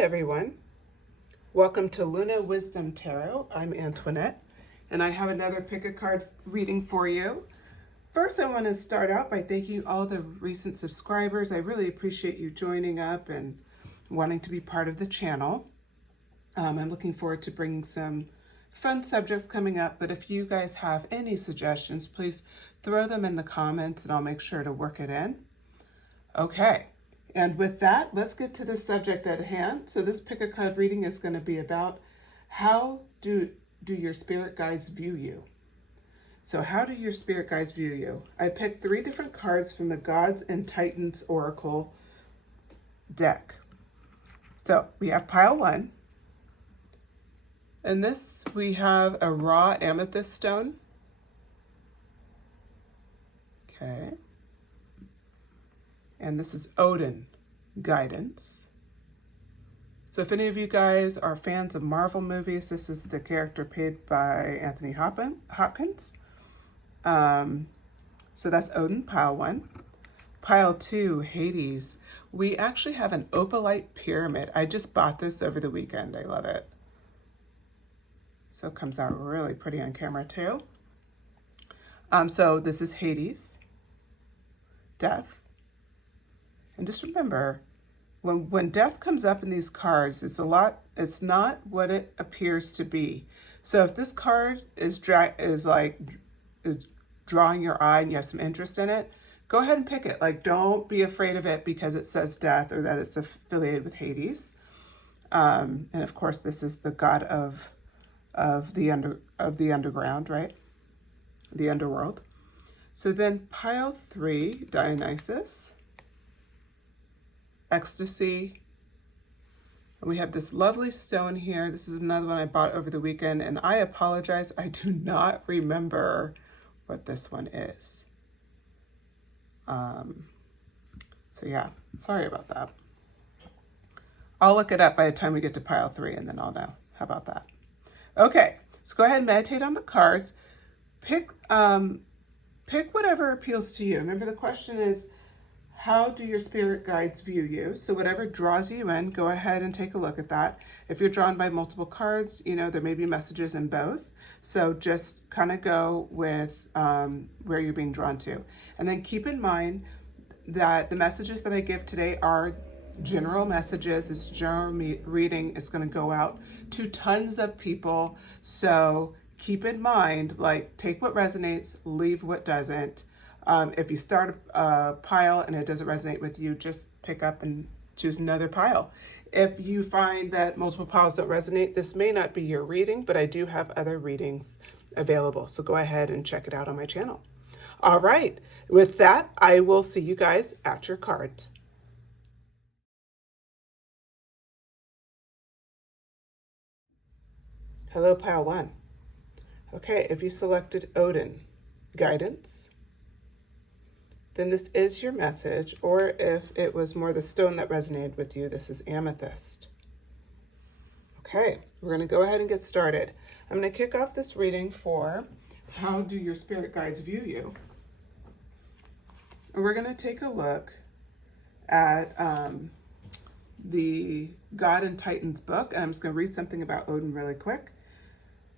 everyone. Welcome to Luna Wisdom Tarot. I'm Antoinette, and I have another pick a card reading for you. First, I want to start out by thanking all the recent subscribers. I really appreciate you joining up and wanting to be part of the channel. I'm looking forward to bringing some fun subjects coming up, but if you guys have any suggestions, please throw them in the comments and I'll make sure to work it in. Okay. And with that, let's get to the subject at hand. So this pick a card reading is going to be about how do your spirit guides view you? So how do your spirit guides view you? I picked 3 different cards from the Gods and Titans Oracle deck. So we have pile 1. In this, we have a raw amethyst stone. Okay. And this is Odin guidance. So if any of you guys are fans of Marvel movies, this is the character played by Anthony Hopkins. So that's Odin, pile 1. Pile 2, Hades. We actually have an opalite pyramid. I just bought this over the weekend. I love it. So it comes out really pretty on camera too. So this is Hades, death. And just remember, when death comes up in these cards, it's not what it appears to be. So if this card is drawing your eye and you have some interest in it, go ahead and pick it. Like, don't be afraid of it because it says death or that it's affiliated with Hades. And of course, this is the god of the underground, right? The underworld. So then pile 3, Dionysus, ecstasy. And we have this lovely stone here. This is another one I bought over the weekend, and I apologize, I do not remember what this one is. So yeah, sorry about that. I'll look it up by the time we get to pile 3 and then I'll know. How about that? Okay, so go ahead and meditate on the cards. Pick whatever appeals to you. Remember, the question is, how do your spirit guides view you? So whatever draws you in, go ahead and take a look at that. If you're drawn by multiple cards, there may be messages in both. So just kind of go with where you're being drawn to. And then keep in mind that the messages that I give today are general messages. This general reading is going to go out to tons of people. So keep in mind, take what resonates, leave what doesn't. If you start a pile and it doesn't resonate with you, just pick up and choose another pile. If you find that multiple piles don't resonate, this may not be your reading, but I do have other readings available. So go ahead and check it out on my channel. All right. With that, I will see you guys at your cards. Hello, pile 1. Okay, if you selected Odin, guidance, then this is your message, or if it was more the stone that resonated with you, this is amethyst. Okay, we're going to go ahead and get started. I'm going to kick off this reading for how do your spirit guides view you? And we're going to take a look at the God and Titans book, and I'm just going to read something about Odin really quick.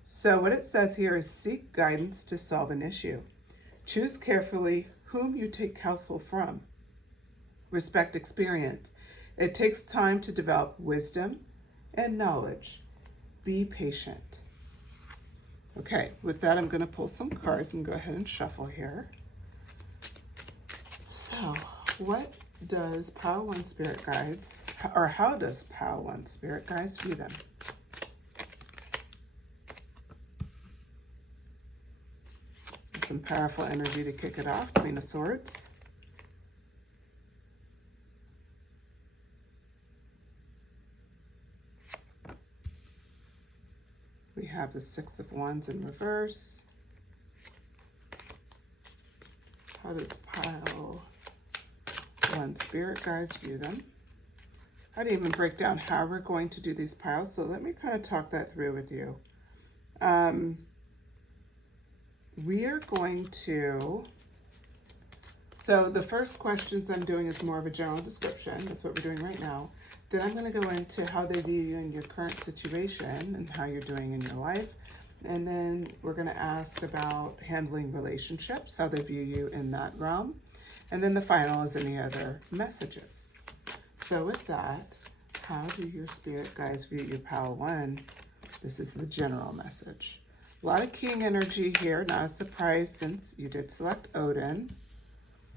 So what it says here is, seek guidance to solve an issue. Choose carefully whom you take counsel from. Respect experience. It takes time to develop wisdom and knowledge. Be patient. Okay, with that, I'm going to pull some cards and go ahead and shuffle here. So, what does pile 1 spirit guides, or how does pile 1 spirit guides view them? Some powerful energy to kick it off. Queen of Swords. We have the 6 of Wands in reverse. How does pile 1 spirit guides view them? I didn't even break down how we're going to do these piles, so let me kind of talk that through with you. We are going to So the first questions I'm doing is more of a general description. That's what we're doing right now. Then I'm going to go into how they view you in your current situation and how you're doing in your life. And then we're going to ask about handling relationships, how they view you in that realm. And then the final is any other messages. So with that, how do your spirit guides view you, pile 1? This is the general message. A lot of king energy here, not a surprise since you did select Odin.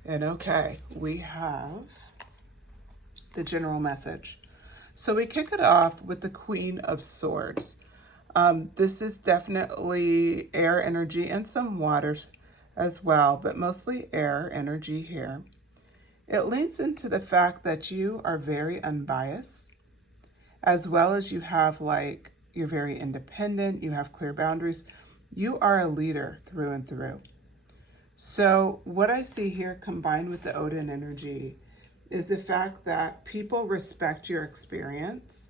And okay, we have the general message. So we kick it off with the Queen of Swords. This is definitely air energy and some water as well, but mostly air energy here. It leans into the fact that you are very unbiased, as well as you have you're very independent, you have clear boundaries. You are a leader through and through. So what I see here combined with the Odin energy is the fact that people respect your experience.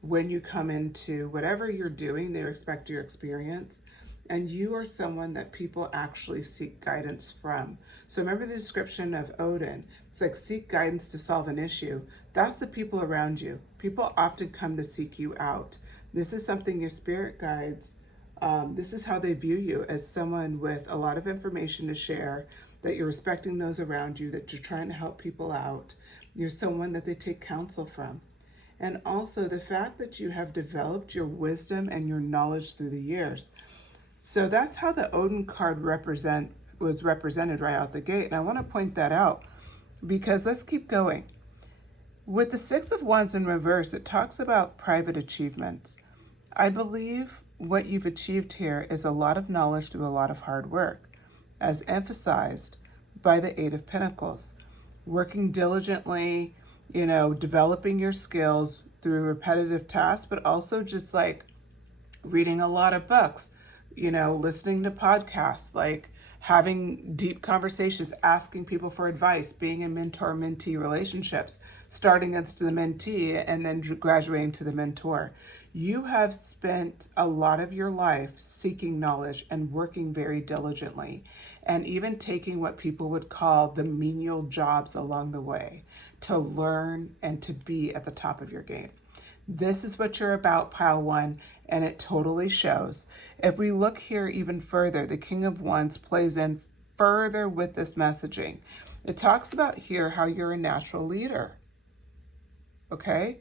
When you come into whatever you're doing, they respect your experience. And you are someone that people actually seek guidance from. So remember the description of Odin. It's like seek guidance to solve an issue. That's the people around you. People often come to seek you out. This is something your spirit guides, this is how they view you, as someone with a lot of information to share, that you're respecting those around you, that you're trying to help people out. You're someone that they take counsel from. And also the fact that you have developed your wisdom and your knowledge through the years. So that's how the Odin card was represented right out the gate. And I want to point that out because let's keep going. With the 6 of Wands in reverse, it talks about private achievements. I believe what you've achieved here is a lot of knowledge through a lot of hard work, as emphasized by the 8 of Pentacles. Working diligently, developing your skills through repetitive tasks, but also just reading a lot of books, listening to podcasts, having deep conversations, asking people for advice, being in mentor-mentee relationships, starting as the mentee and then graduating to the mentor. You have spent a lot of your life seeking knowledge and working very diligently, and even taking what people would call the menial jobs along the way to learn and to be at the top of your game. This is what you're about, pile 1, and it totally shows. If we look here even further, the King of Wands plays in further with this messaging. It talks about here how you're a natural leader. Okay?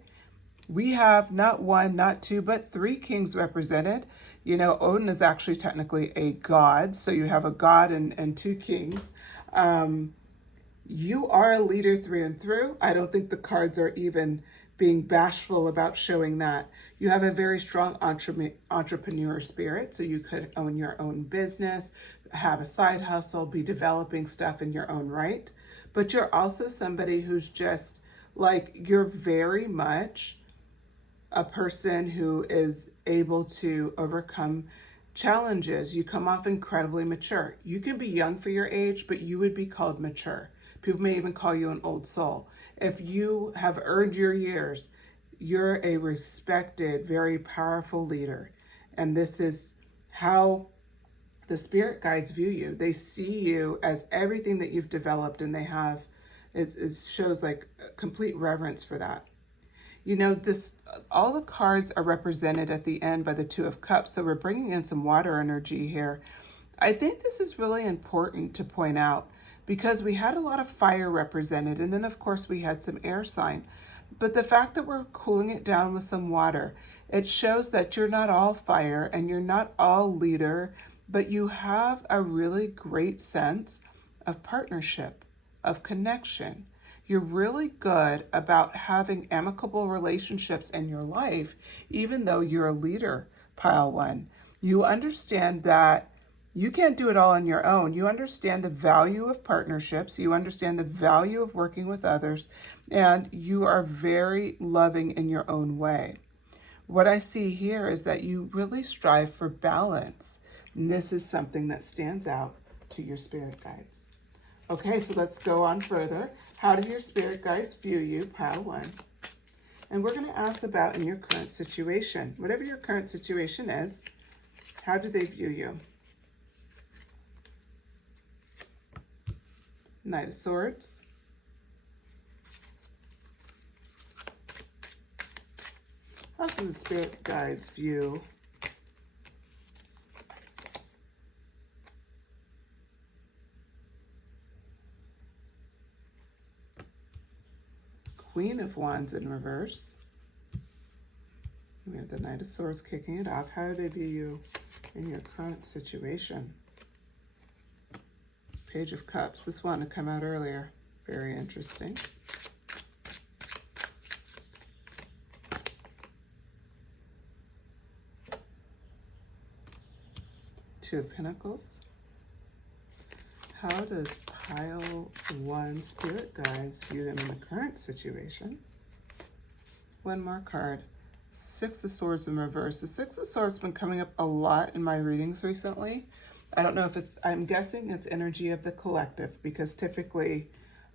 We have not 1, not 2, but 3 kings represented. Odin is actually technically a god, so you have a god and 2 kings. You are a leader through and through. I don't think the cards are even being bashful about showing that. You have a very strong entrepreneur spirit, so you could own your own business, have a side hustle, be developing stuff in your own right. But you're also somebody who's just you're very much a person who is able to overcome challenges. You come off incredibly mature. You can be young for your age, but you would be called mature. People may even call you an old soul. If you have earned your years, you're a respected, very powerful leader. And this is how the spirit guides view you. They see you as everything that you've developed, and it shows complete reverence for that. All the cards are represented at the end by the 2 of Cups, so we're bringing in some water energy here. I think this is really important to point out because we had a lot of fire represented, and then of course we had some air sign. But the fact that we're cooling it down with some water, it shows that you're not all fire and you're not all leader, but you have a really great sense of partnership, of connection. You're really good about having amicable relationships in your life, even though you're a leader, pile 1. You understand that you can't do it all on your own. You understand the value of partnerships. You understand the value of working with others, and you are very loving in your own way. What I see here is that you really strive for balance. And this is something that stands out to your spirit guides. Okay, so let's go on further. How do your spirit guides view you, pile 1? And we're going to ask about in your current situation. Whatever your current situation is, how do they view you? Knight of Swords. How's the spirit guides view? Queen of Wands in reverse. We have the Knight of Swords kicking it off. How do they view you in your current situation? Page of Cups. This one to come out earlier. Very interesting. Two of Pentacles. How does pile 1 spirit guides view them in the current situation? One more card. Six of Swords in reverse. The Six of Swords has been coming up a lot in my readings recently. I don't know if it's, I'm guessing it's energy of the collective, because typically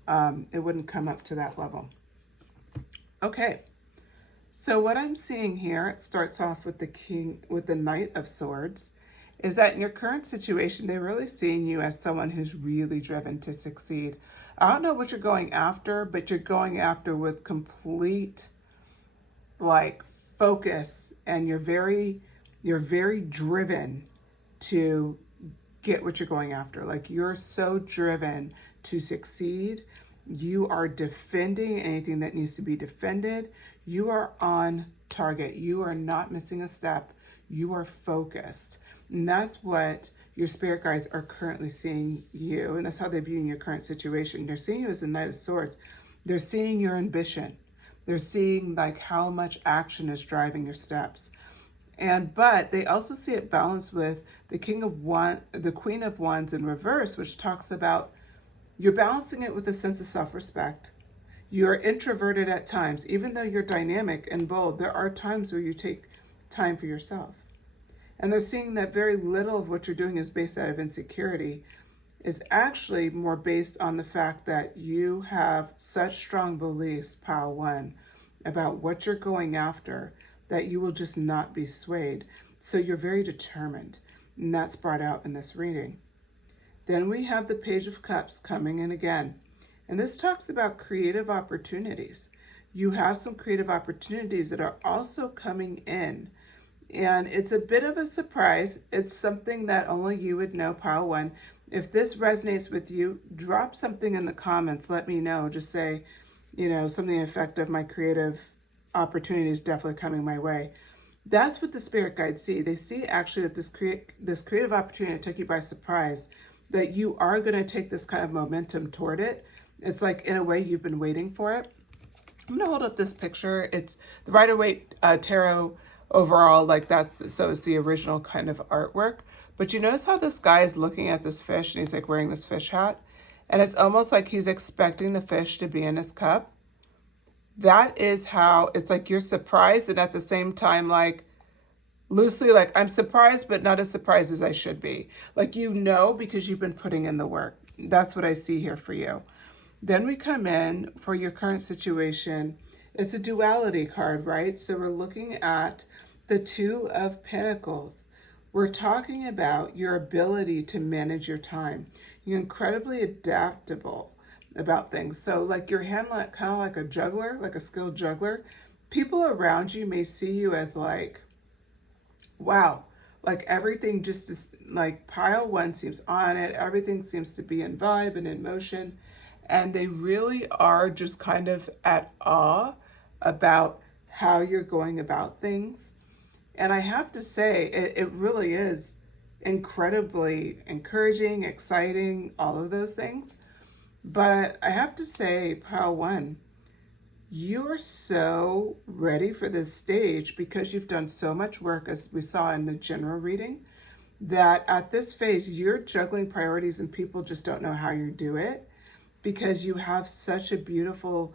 it wouldn't come up to that level. Okay, so what I'm seeing here, it starts off with the Knight of Swords, is that in your current situation, they're really seeing you as someone who's really driven to succeed. I don't know what you're going after, but you're going after with complete focus, and you're very driven to get what you're going after. Like, you're so driven to succeed. You are defending anything that needs to be defended. You are on target. You are not missing a step. You are focused. And that's what your spirit guides are currently seeing you. And that's how they're viewing your current situation. They're seeing you as the Knight of Swords. They're seeing your ambition. They're seeing how much action is driving your steps. But they also see it balanced with the Queen of Wands in reverse, which talks about you're balancing it with a sense of self-respect. You're introverted at times. Even though you're dynamic and bold, there are times where you take time for yourself. And they're seeing that very little of what you're doing is based out of insecurity. Is actually more based on the fact that you have such strong beliefs, pile 1, about what you're going after, that you will just not be swayed. So you're very determined, and that's brought out in this reading. Then we have the Page of Cups coming in again, and this talks about creative opportunities. You have some creative opportunities that are also coming in, and it's a bit of a surprise. It's something that only you would know, pile 1. If this resonates with you, drop something in the comments. Let me know. Just say, something effective. My creative opportunity is definitely coming my way. That's what the spirit guides see. They see actually that this creative opportunity took you by surprise, that you are going to take this kind of momentum toward it. It's like, in a way, you've been waiting for it. I'm going to hold up this picture. It's the Rider-Waite Tarot overall, so it's the original kind of artwork. But you notice how this guy is looking at this fish, and he's wearing this fish hat, and it's almost like he's expecting the fish to be in his cup. That is how it's you're surprised, and at the same time, loosely, I'm surprised, but not as surprised as I should be. Because you've been putting in the work. That's what I see here for you. Then we come in for your current situation. It's a duality card, right? So we're looking at the Two of Pentacles. We're talking about your ability to manage your time. You're incredibly adaptable about things. So you're handling kind of like a juggler, like a skilled juggler. People around you may see you as wow, everything just is pile 1 seems on it. Everything seems to be in vibe and in motion. And they really are just kind of at awe about how you're going about things. And I have to say, it really is incredibly encouraging, exciting, all of those things. But I have to say, pile 1, you're so ready for this stage because you've done so much work, as we saw in the general reading, that at this phase, you're juggling priorities and people just don't know how you do it, because you have such a beautiful,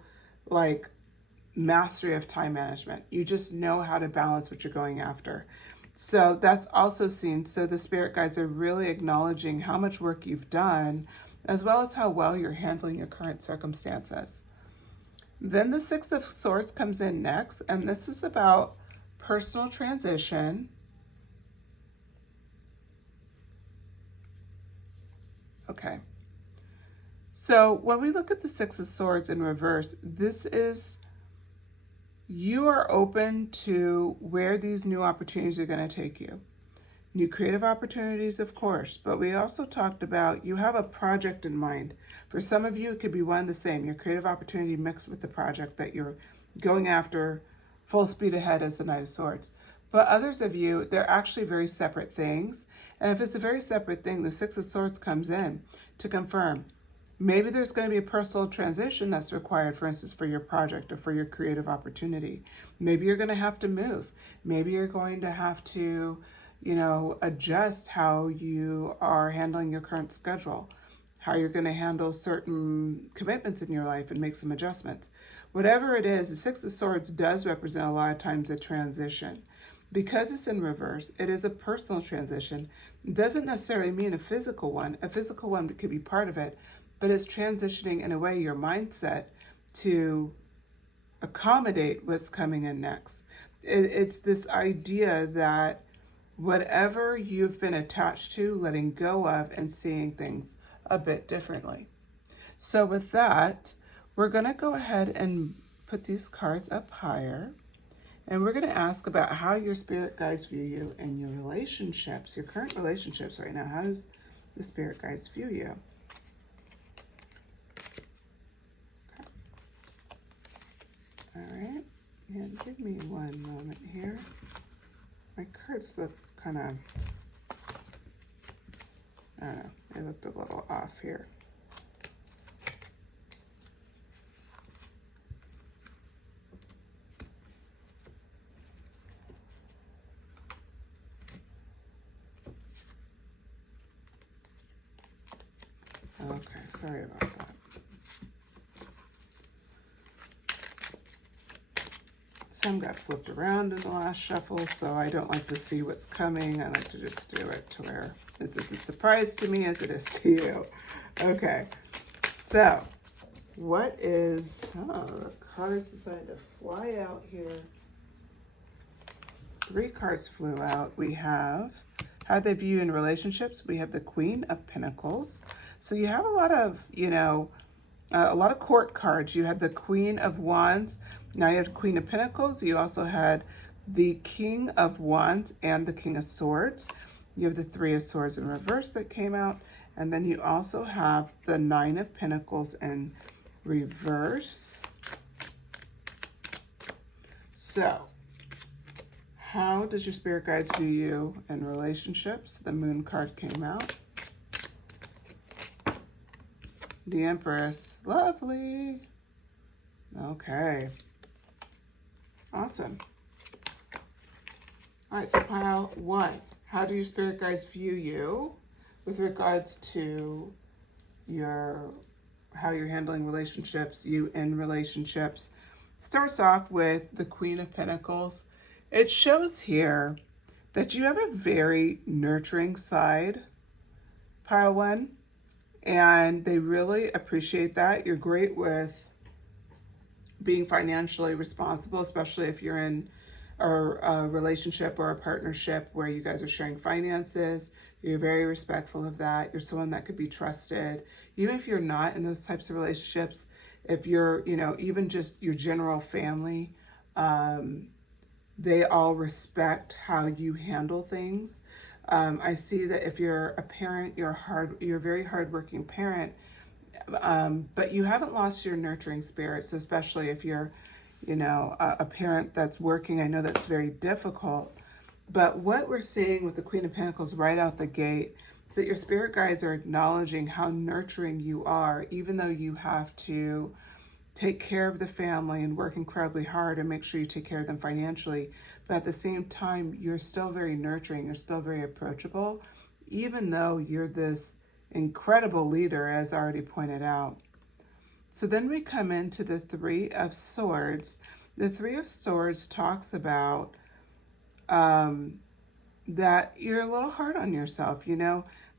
mastery of time management. You just know how to balance what you're going after. So that's also seen. So the spirit guides are really acknowledging how much work you've done, as well as how well you're handling your current circumstances. Then the Six of Swords comes in next, and this is about personal transition. Okay. So when we look at the Six of Swords in reverse, this is you are open to where these new opportunities are going to take you. New creative opportunities, of course, but we also talked about you have a project in mind. For some of you, it could be one and the same, your creative opportunity mixed with the project that you're going after full speed ahead as the Knight of Swords. But others of you, they're actually very separate things. And if it's a very separate thing, the Six of Swords comes in to confirm. Maybe there's going to be a personal transition that's required, for instance, for your project or for your creative opportunity. Maybe you're going to have to move. Maybe you're going to have to, adjust how you are handling your current schedule, how you're going to handle certain commitments in your life and make some adjustments. Whatever it is, the Six of Swords does represent a lot of times a transition. Because it's in reverse, it is a personal transition. It doesn't necessarily mean a physical one. A physical one could be part of it, but it's transitioning in a way your mindset to accommodate what's coming in next. It's this idea that whatever you've been attached to, letting go of and seeing things a bit differently. So with that, we're going to go ahead and put these cards up higher. And we're going to ask about how your spirit guides view you and your relationships, your current relationships right now. How does the spirit guides view you? Okay. All right. And give me one moment here. My cards look kind of, I don't know, they looked a little off here. Okay, sorry about that. Some got flipped around in the last shuffle, so I don't like to see what's coming. I like to just do it to where it's as a surprise to me as it is to you. Okay, so what is, the cards decided to fly out here. 3 cards flew out. We have how they view in relationships. We have the Queen of Pentacles. So you have a lot of, a lot of court cards. You had the Queen of Wands. Now you have Queen of Pentacles. You also had the King of Wands and the King of Swords. You have the Three of Swords in reverse that came out. And then you also have the Nine of Pentacles in reverse. So how does your spirit guides view you in relationships? The Moon card came out. The Empress, lovely. Okay, awesome. All right, so pile 1. How do your spirit guides view you with regards to how you're handling relationships, you in relationships? Starts off with the Queen of Pentacles. It shows here that you have a very nurturing side, pile 1. And they really appreciate that. You're great with being financially responsible, especially if you're in a relationship or a partnership where you guys are sharing finances. You're very respectful of that. You're someone that could be trusted. Even if you're not in those types of relationships, if you're, even just your general family, they all respect how you handle things. I see that if you're a parent, you're a very hardworking parent, but you haven't lost your nurturing spirit. So especially if you're, a parent that's working, I know that's very difficult. But what we're seeing with the Queen of Pentacles right out the gate is that your spirit guides are acknowledging how nurturing you are, even though you have to take care of the family and work incredibly hard and make sure you take care of them financially. But at the same time, you're still very nurturing. You're still very approachable, even though you're this incredible leader, as already pointed out. So then we come into the Three of Swords. The Three of Swords talks about that you're a little hard on yourself.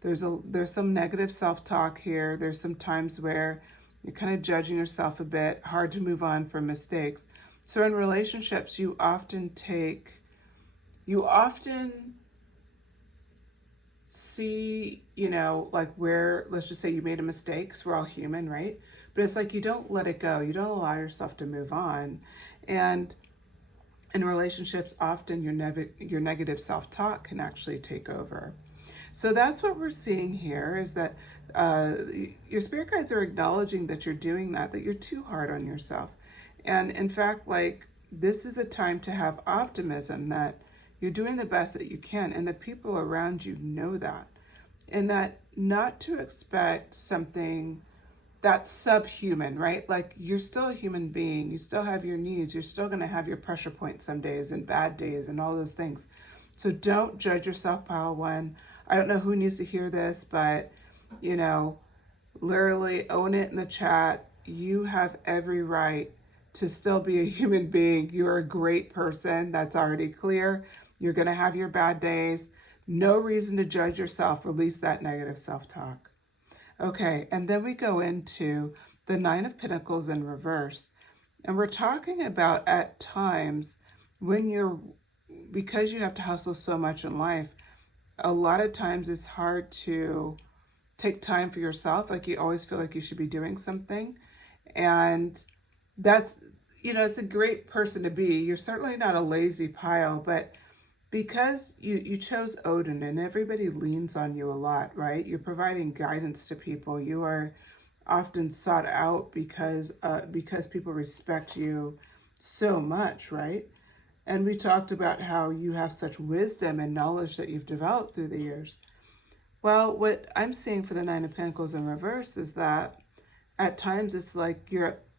There's some negative self-talk here. There's some times where you're kind of judging yourself a bit, hard to move on from mistakes. So in relationships, you often see see, like where, let's just say you made a mistake, because we're all human, right? But it's like you don't let it go. You don't allow yourself to move on. And in relationships, often your negative self-talk can actually take over. So that's what we're seeing here, is that your spirit guides are acknowledging that you're doing that you're too hard on yourself. And in fact, like, this is a time to have optimism that you're doing the best that you can, and the people around you know that. And that not to expect something that's subhuman, right? Like, you're still a human being. You still have your needs. You're still going to have your pressure points some days and bad days and all those things. So don't judge yourself, pile one. I don't know who needs to hear this, but, literally own it in the chat. You have every right to still be a human being. You're a great person. That's already clear. You're going to have your bad days. No reason to judge yourself. Release that negative self-talk. Okay, and then we go into the Nine of Pentacles in reverse. And we're talking about, at times, because you have to hustle so much in life, a lot of times it's hard to take time for yourself. Like, you always feel like you should be doing something. And that's, it's a great person to be. You're certainly not a lazy pile, but because you chose Odin and everybody leans on you a lot, right? You're providing guidance to people. You are often sought out because people respect you so much, right? And we talked about how you have such wisdom and knowledge that you've developed through the years. Well, what I'm seeing for the Nine of Pentacles in reverse is that at times it's like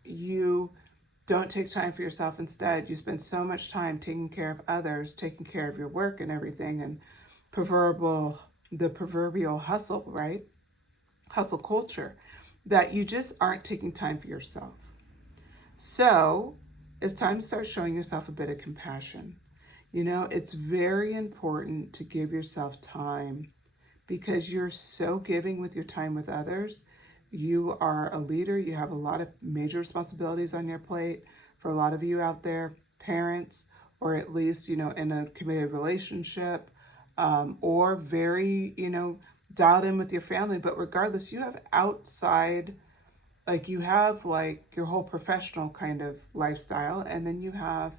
you don't take time for yourself. Instead, you spend so much time taking care of others, taking care of your work and everything, and the proverbial hustle, right? Hustle culture, that you just aren't taking time for yourself. So it's time to start showing yourself a bit of compassion. It's very important to give yourself time, because you're so giving with your time with others. You are a leader. You have a lot of major responsibilities on your plate. For a lot of you out there, parents, or at least, in a committed relationship, or very, dialed in with your family. But regardless, you have outside, like, you have like your whole professional kind of lifestyle, and then you have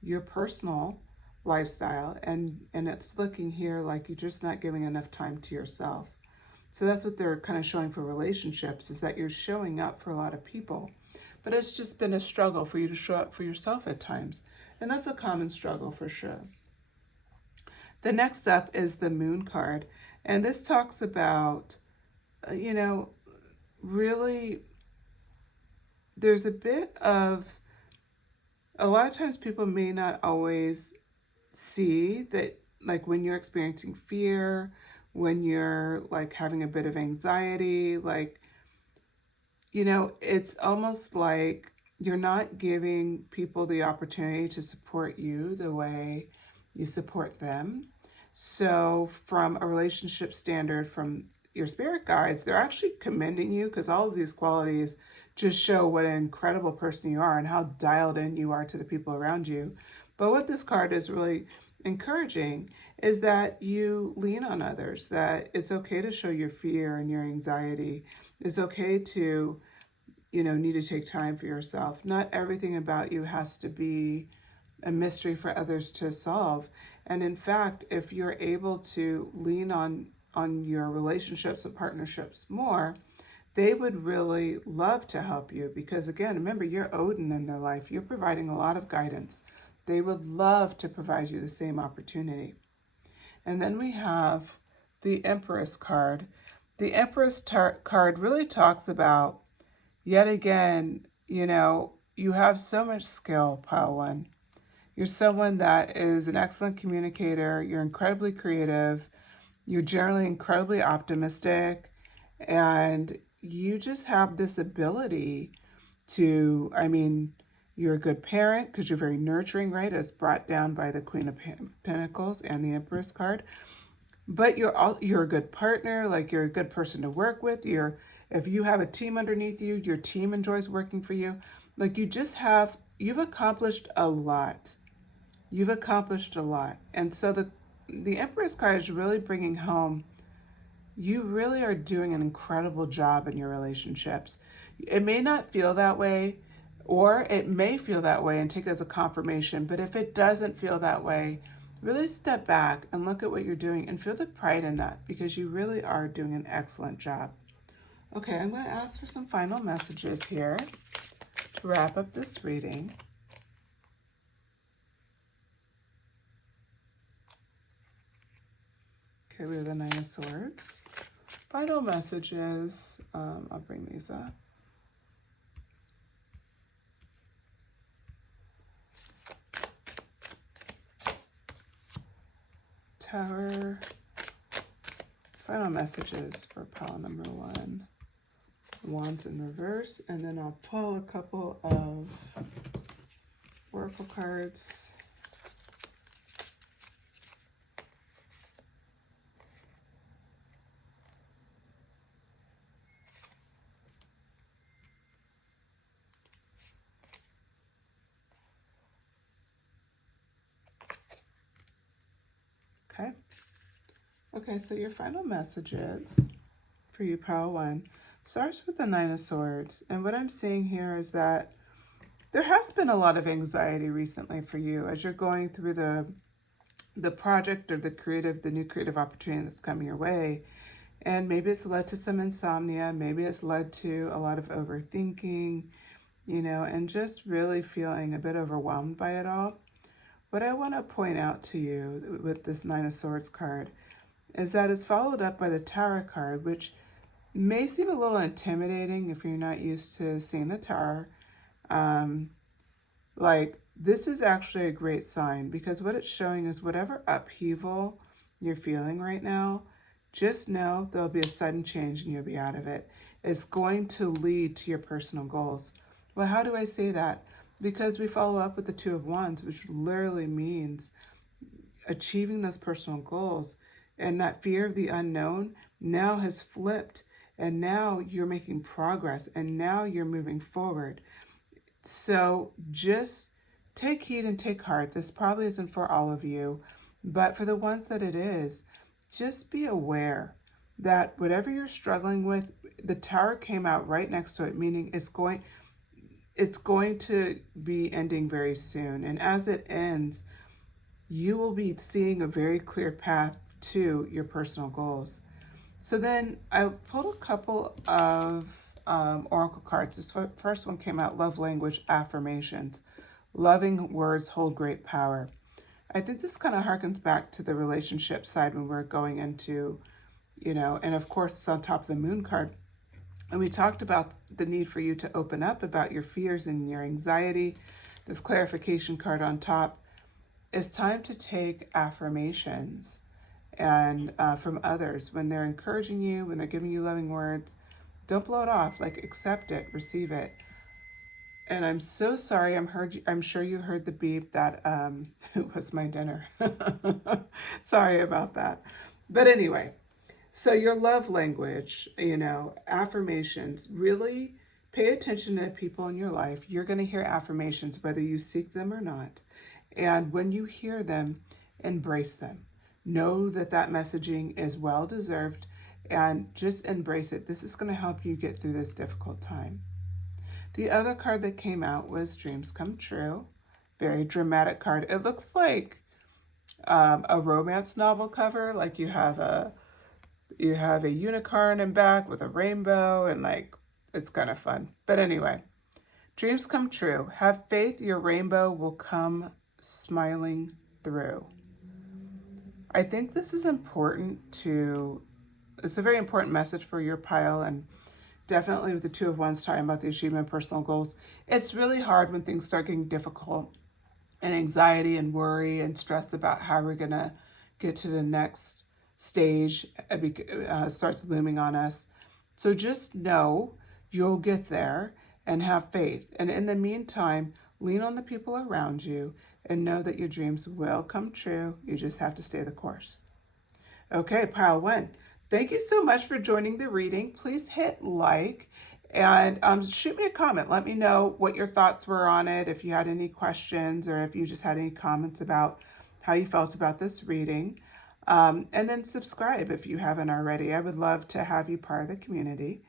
your personal lifestyle, and it's looking here like you're just not giving enough time to yourself. So that's what they're kind of showing for relationships, is that you're showing up for a lot of people, but it's just been a struggle for you to show up for yourself at times. And that's a common struggle for sure. The next up is the Moon card. And this talks about, really, there's a bit of, a lot of times people may not always see that, like, when you're experiencing fear, when you're like having a bit of anxiety, like, it's almost like you're not giving people the opportunity to support you the way you support them. So from a relationship standard, from your spirit guides, they're actually commending you, because all of these qualities just show what an incredible person you are and how dialed in you are to the people around you. But what this card is really encouraging is that you lean on others, that it's okay to show your fear and your anxiety. It's okay to, need to take time for yourself. Not everything about you has to be a mystery for others to solve. And in fact, if you're able to lean on your relationships and partnerships more, they would really love to help you, because again, remember, you're Odin in their life. You're providing a lot of guidance. They would love to provide you the same opportunity. And then we have the Empress card. The Empress card really talks about, yet again, you have so much skill, pile one. You're someone that is an excellent communicator. You're incredibly creative. You're generally incredibly optimistic. And you just have this ability to, you're a good parent because you're very nurturing, right? As brought down by the Queen of Pentacles and the Empress card. But you're a good partner, like you're a good person to work with. If you have a team underneath you, your team enjoys working for you. Like, you've accomplished a lot. You've accomplished a lot. And so the Empress card is really bringing home you really are doing an incredible job in your relationships. It may not feel that way, or it may feel that way and take it as a confirmation, but if it doesn't feel that way, really step back and look at what you're doing and feel the pride in that, because you really are doing an excellent job. Okay, I'm going to ask for some final messages here to wrap up this reading. Okay, we have the Nine of Swords. Final messages. I'll bring these up. Tower. Final messages for pile number 1. Wands in reverse, and then I'll pull a couple of oracle cards. Okay. Okay, so your final messages for you, pile 1, starts with the Nine of Swords. And what I'm seeing here is that there has been a lot of anxiety recently for you as you're going through the project or the new creative opportunity that's coming your way. And maybe it's led to some insomnia. Maybe it's led to a lot of overthinking, and just really feeling a bit overwhelmed by it all. What I want to point out to you with this Nine of Swords card is that it's followed up by the Tower card, which may seem a little intimidating if you're not used to seeing the Tower. This is actually a great sign, because what it's showing is whatever upheaval you're feeling right now, just know there'll be a sudden change and you'll be out of it. It's going to lead to your personal goals. Well, how do I say that? Because we follow up with the Two of Wands, which literally means achieving those personal goals. And that fear of the unknown now has flipped. And now you're making progress. And now you're moving forward. So just take heed and take heart. This probably isn't for all of you. But for the ones that it is, just be aware that whatever you're struggling with, the Tower came out right next to it, meaning it's going to be ending very soon. And as it ends, you will be seeing a very clear path to your personal goals. So then I pulled a couple of oracle cards. This first one came out, Love Language Affirmations. Loving words hold great power. I think this kind of harkens back to the relationship side when we're going into, and of course it's on top of the Moon card. And we talked about the need for you to open up about your fears and your anxiety. This clarification card on top. It's time to take affirmations and from others when they're encouraging you, when they're giving you loving words. Don't blow it off. Accept it, receive it. And I'm so sorry. I'm sure you heard the beep. That it was my dinner. Sorry about that. But anyway. So your love language, affirmations, really pay attention to people in your life. You're going to hear affirmations whether you seek them or not. And when you hear them, embrace them. Know that messaging is well-deserved and just embrace it. This is going to help you get through this difficult time. The other card that came out was Dreams Come True. Very dramatic card. It looks like a romance novel cover, like you have a unicorn in back with a rainbow, and it's kind of fun. But anyway, dreams come true. Have faith, your rainbow will come smiling through. I think this is it's a very important message for your pile, and definitely with the Two of Wands talking about the achievement of personal goals. It's really hard when things start getting difficult and anxiety and worry and stress about how we're going to get to the next stage starts looming on us. So just know you'll get there and have faith. And in the meantime, lean on the people around you and know that your dreams will come true. You just have to stay the course. Okay, pile 1. Thank you so much for joining the reading. Please hit like and shoot me a comment. Let me know what your thoughts were on it, if you had any questions or if you just had any comments about how you felt about this reading. And then subscribe if you haven't already. I would love to have you part of the community.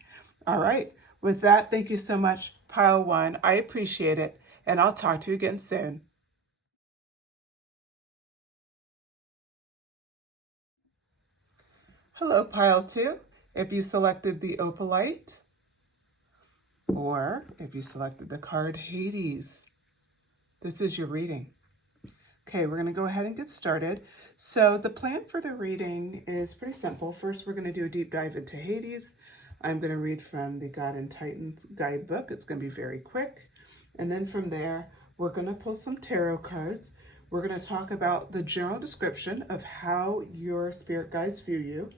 All right. With that, thank you so much, Pile 1. I appreciate it, and I'll talk to you again soon. Hello, Pile 2. If you selected the Opalite, or if you selected the card Hades, this is your reading. Okay, we're going to go ahead and get started. So the plan for the reading is pretty simple. First, we're going to do a deep dive into Hades. I'm going to read from the God and Titans guidebook. It's going to be very quick. And then from there, we're going to pull some tarot cards. We're going to talk about the general description of how your spirit guides view you.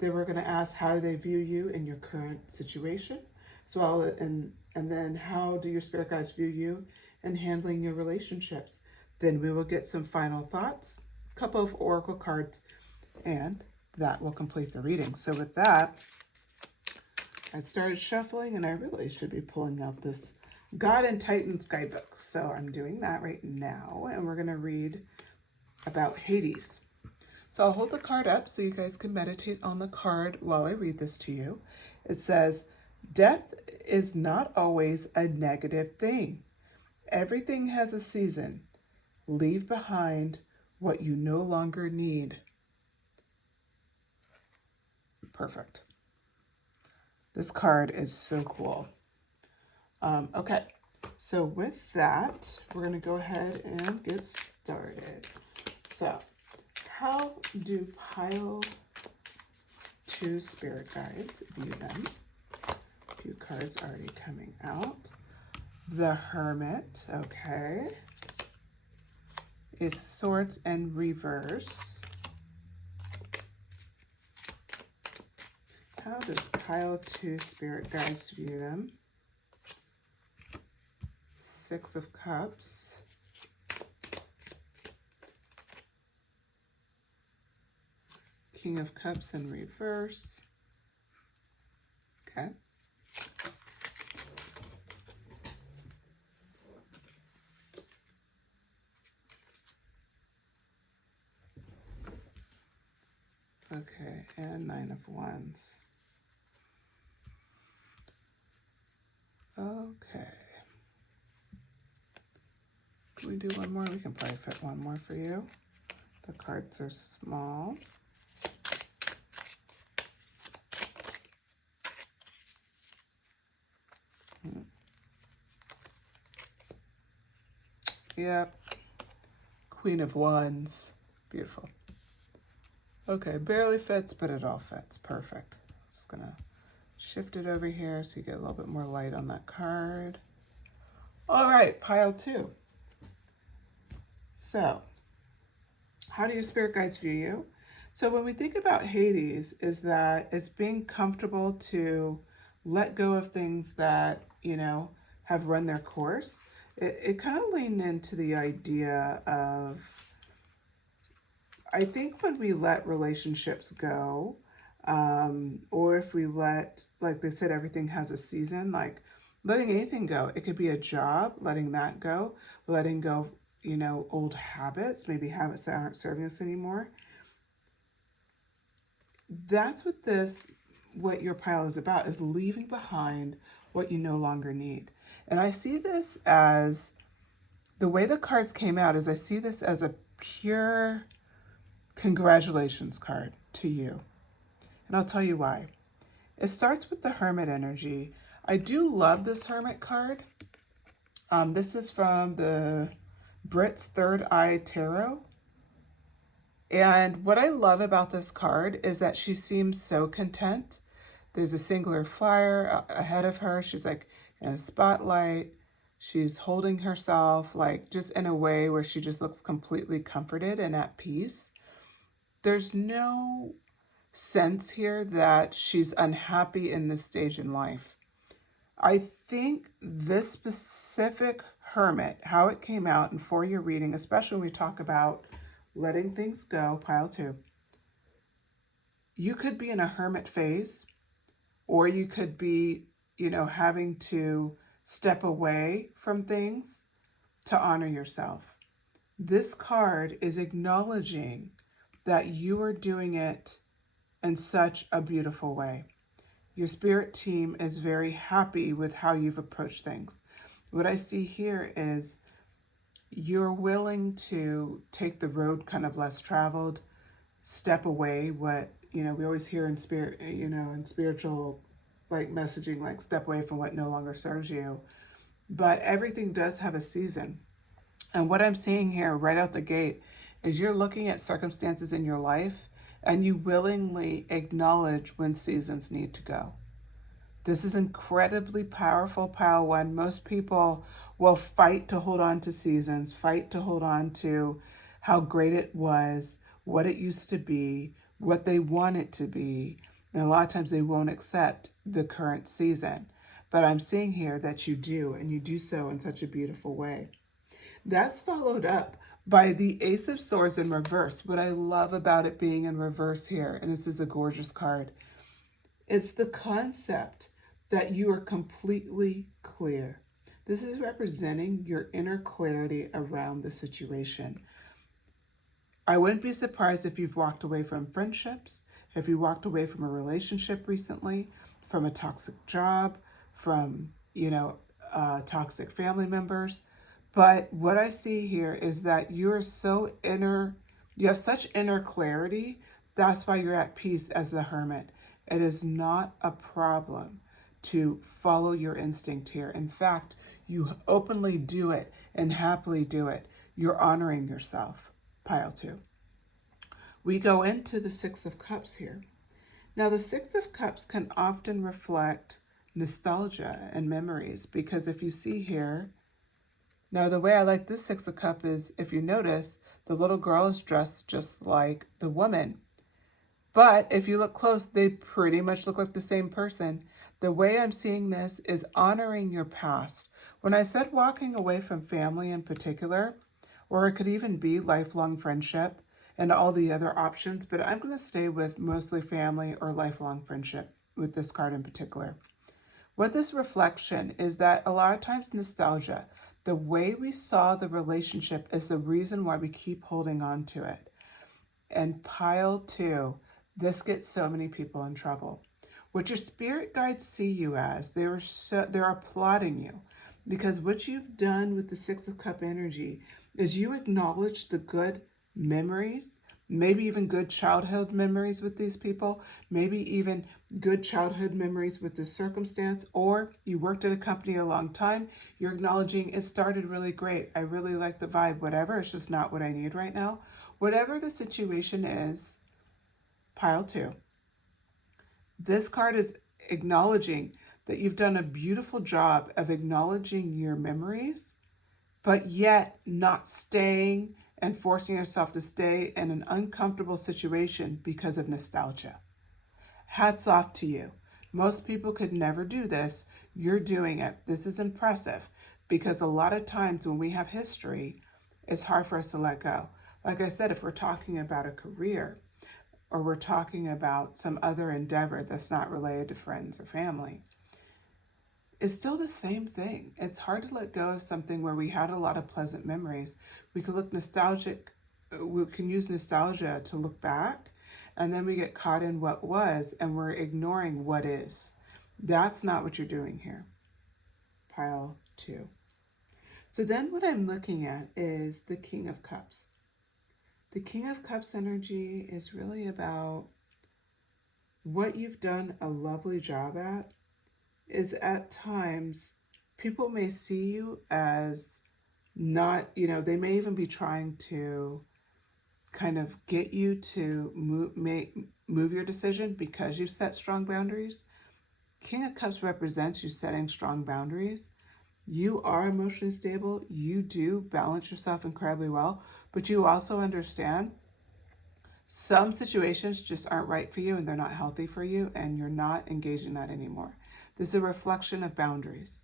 Then we're going to ask how they view you in your current situation, as well, and then how do your spirit guides view you in handling your relationships. Then we will get some final thoughts, a couple of oracle cards, and that will complete the reading. So with that, I started shuffling, and I really should be pulling out this God and Titans guidebook. So I'm doing that right now, and we're going to read about Hades. So I'll hold the card up so you guys can meditate on the card while I read this to you. It says, death is not always a negative thing. Everything has a season. Leave behind what you no longer need. Perfect. This card is so cool. Okay, so with that, we're going to go ahead and get started. So, how do Pile 2 spirit guides view them? A few cards already coming out. The Hermit, okay. Is Swords and Reverse. How does Pile 2 spirit guides view them? Six of Cups. King of Cups in reverse. Okay. Okay, and Nine of Wands. Okay. Can we do one more? We can probably fit one more for you. The cards are small. Yep. Queen of Wands. Beautiful. Okay, barely fits, but it all fits. Perfect. Just gonna shift it over here so you get a little bit more light on that card. All right, Pile 2. So, how do your spirit guides view you? So when we think about Hades, is that it's being comfortable to let go of things that, have run their course. It kind of leaned into the idea of, I think when we let relationships go, or if we let, like they said, everything has a season, like letting anything go. It could be a job, letting that go, letting go, old habits, maybe habits that aren't serving us anymore. That's what your pile is about, is leaving behind what you no longer need. And I see this as, the way the cards came out is I see this as a pure congratulations card to you. And I'll tell you why. It starts with the Hermit energy. I do love this Hermit card. This is from the Brit's Third Eye Tarot. And what I love about this card is that she seems so content. There's a singular flyer ahead of her. She's like in a spotlight. She's holding herself like just in a way where she just looks completely comforted and at peace. There's no sense here that she's unhappy in this stage in life. I think this specific Hermit, how it came out and for your reading, especially when we talk about letting things go, Pile 2, you could be in a hermit phase, or you could be, having to step away from things to honor yourself. This card is acknowledging that you are doing it in such a beautiful way. Your spirit team is very happy with how you've approached things. What I see here is you're willing to take the road kind of less traveled, step away. What, we always hear in spirit, in spiritual like messaging, like step away from what no longer serves you. But everything does have a season. And what I'm seeing here right out the gate is you're looking at circumstances in your life and you willingly acknowledge when seasons need to go. This is incredibly powerful, pile one. Most people will fight to hold on to seasons, fight to hold on to how great it was, what it used to be, what they want it to be. And a lot of times they won't accept the current season. But I'm seeing here that you do, and you do so in such a beautiful way. That's followed up by the Ace of Swords in reverse. What I love about it being in reverse here, and this is a gorgeous card, it's the concept that you are completely clear. This is representing your inner clarity around the situation. I wouldn't be surprised if you've walked away from friendships, if you walked away from a relationship recently, from a toxic job, from, toxic family members. But what I see here is that you have such inner clarity. That's why you're at peace as the hermit. It is not a problem to follow your instinct here. In fact, you openly do it and happily do it. You're honoring yourself. Pile 2. We go into the Six of Cups here. Now, the Six of Cups can often reflect nostalgia and memories, because if you see here, now the way I like this Six of Cups is, if you notice, the little girl is dressed just like the woman. But if you look close, they pretty much look like the same person. The way I'm seeing this is honoring your past. When I said walking away from family in particular, or it could even be lifelong friendship and all the other options, but I'm going to stay with mostly family or lifelong friendship with this card in particular. What this reflection is that a lot of times nostalgia, the way we saw the relationship, is the reason why we keep holding on to it. And pile 2, this gets so many people in trouble. What your spirit guides see you as, they're applauding you, because what you've done with the Six of Cup energy is you acknowledge the good memories, maybe even good childhood memories with these people, maybe even good childhood memories with this circumstance, or you worked at a company a long time, you're acknowledging it started really great, I really like the vibe, whatever, it's just not what I need right now. Whatever the situation is, pile 2. This card is acknowledging that you've done a beautiful job of acknowledging your memories, but yet not staying and forcing yourself to stay in an uncomfortable situation because of nostalgia. Hats off to you. Most people could never do this. You're doing it. This is impressive, because a lot of times when we have history, it's hard for us to let go. Like I said, if we're talking about a career, or we're talking about some other endeavor that's not related to friends or family, it's still the same thing. It's hard to let go of something where we had a lot of pleasant memories. We can look nostalgic, we can use nostalgia to look back, and then we get caught in what was, and we're ignoring what is. That's not what you're doing here. Pile 2. So then what I'm looking at is the King of Cups. The King of Cups energy is really about what you've done a lovely job at. Is at times people may see you as not, they may even be trying to kind of get you to move your decision because you've set strong boundaries. King of Cups represents you setting strong boundaries. You are emotionally stable. You do balance yourself incredibly well, but you also understand some situations just aren't right for you and they're not healthy for you, and you're not engaged in that anymore. This is a reflection of boundaries.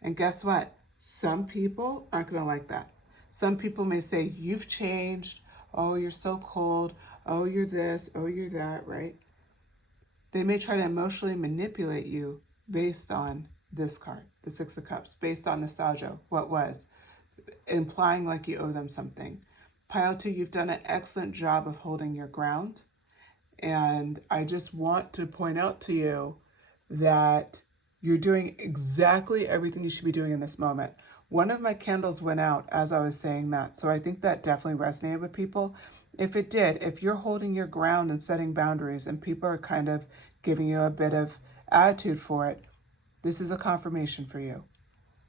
And guess what? Some people aren't going to like that. Some people may say, you've changed. Oh, you're so cold. Oh, you're this. Oh, you're that, right? They may try to emotionally manipulate you based on this card, the Six of Cups, based on nostalgia, what was, implying like you owe them something. Pile 2, you've done an excellent job of holding your ground. And I just want to point out to you that you're doing exactly everything you should be doing in this moment. One of my candles went out as I was saying that, so I think that definitely resonated with people. If it did, if you're holding your ground and setting boundaries and people are kind of giving you a bit of attitude for it, this is a confirmation for you.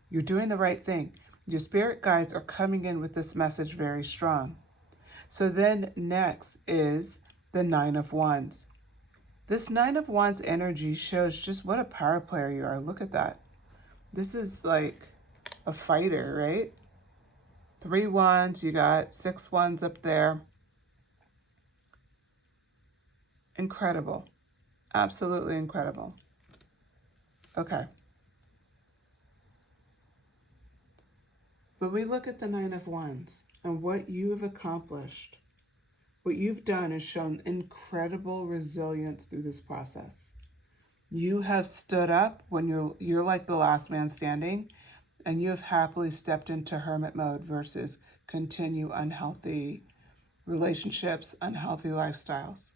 You're doing the right thing. Your spirit guides are coming in with this message very strong. So then next is the Nine of Wands. This Nine of Wands energy shows just what a power player you are. Look at that. This is like a fighter, right? 3 wands, you got 6 wands up there. Incredible. Absolutely incredible. Okay. But we look at the Nine of Wands and what you have accomplished. What you've done is shown incredible resilience through this process. You have stood up when you're like the last man standing, and you have happily stepped into hermit mode versus continue unhealthy relationships, unhealthy lifestyles.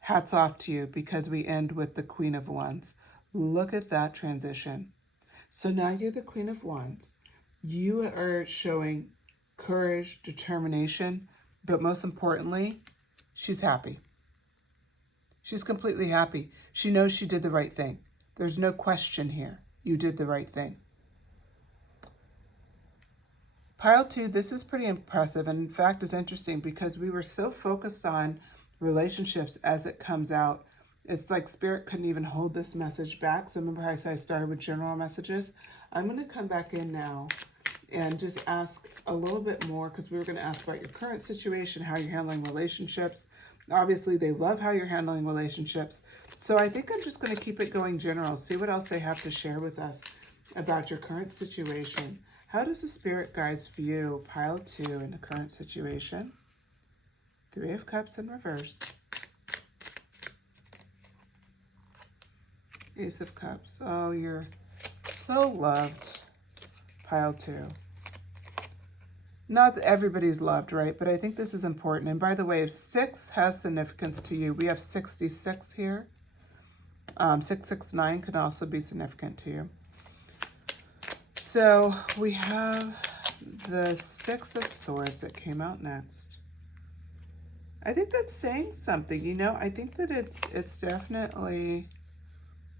Hats off to you, because we end with the Queen of Wands. Look at that transition. So now you're the Queen of Wands. You are showing courage, determination, but most importantly, she's happy. She's completely happy. She knows she did the right thing. There's no question here. You did the right thing. Pile 2, this is pretty impressive, and in fact is interesting because we were so focused on relationships as it comes out. It's like Spirit couldn't even hold this message back. So remember how I said I started with general messages? I'm going to come back in now and just ask a little bit more, because we were going to ask about your current situation, how you're handling relationships. Obviously, they love how you're handling relationships. So I think I'm just going to keep it going general, see what else they have to share with us about your current situation. How does the Spirit guides view Pile 2 in the current situation? 3 of Cups in reverse. Ace of Cups. Oh, you're so loved, Pile 2. Not that everybody's loved, right? But I think this is important. And by the way, if 6 has significance to you, we have 66 here. 669 can also be significant to you. So we have the 6 of Swords that came out next. I think that's saying something, you know. I think that it's definitely,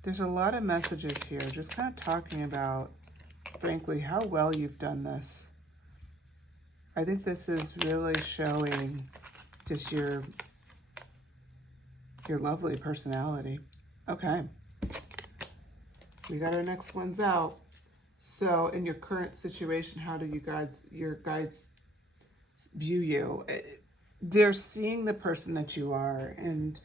there's a lot of messages here, just kind of talking about, frankly, how well you've done this. I think this is really showing just your lovely personality. Okay. We got our next ones out. So in your current situation, how do your guides view you? They're seeing the person that you are. And,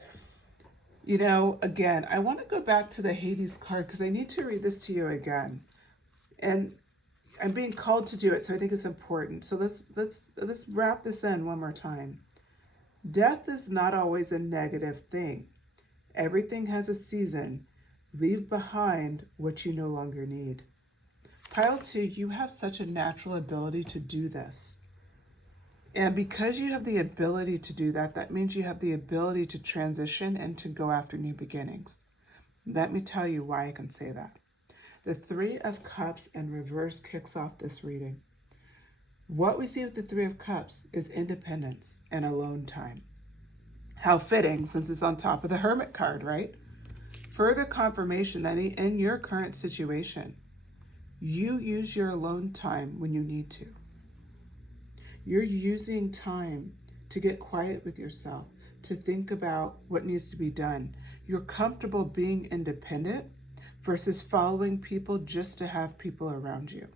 you know, again, I want to go back to the Hades card because I need to read this to you again. And I'm being called to do it, so I think it's important. So let's wrap this in one more time. Death is not always a negative thing. Everything has a season. Leave behind what you no longer need. Pile 2, you have such a natural ability to do this. And because you have the ability to do that, that means you have the ability to transition and to go after new beginnings. Let me tell you why I can say that. The 3 of Cups in reverse kicks off this reading. What we see with the 3 of Cups is independence and alone time. How fitting, since it's on top of the Hermit card, right? Further confirmation that in your current situation, you use your alone time when you need to. You're using time to get quiet with yourself, to think about what needs to be done. You're comfortable being independent versus following people just to have people around you.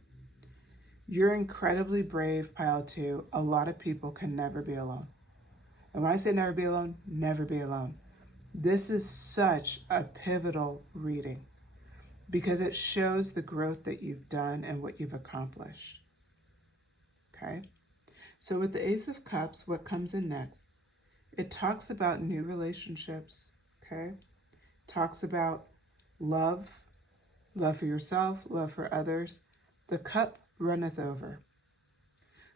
You're incredibly brave, Pile 2. A lot of people can never be alone. And when I say never be alone, never be alone. This is such a pivotal reading because it shows the growth that you've done and what you've accomplished. Okay? So with the Ace of Cups, what comes in next? It talks about new relationships, okay? Talks about love, love for yourself, love for others. The cup runneth over.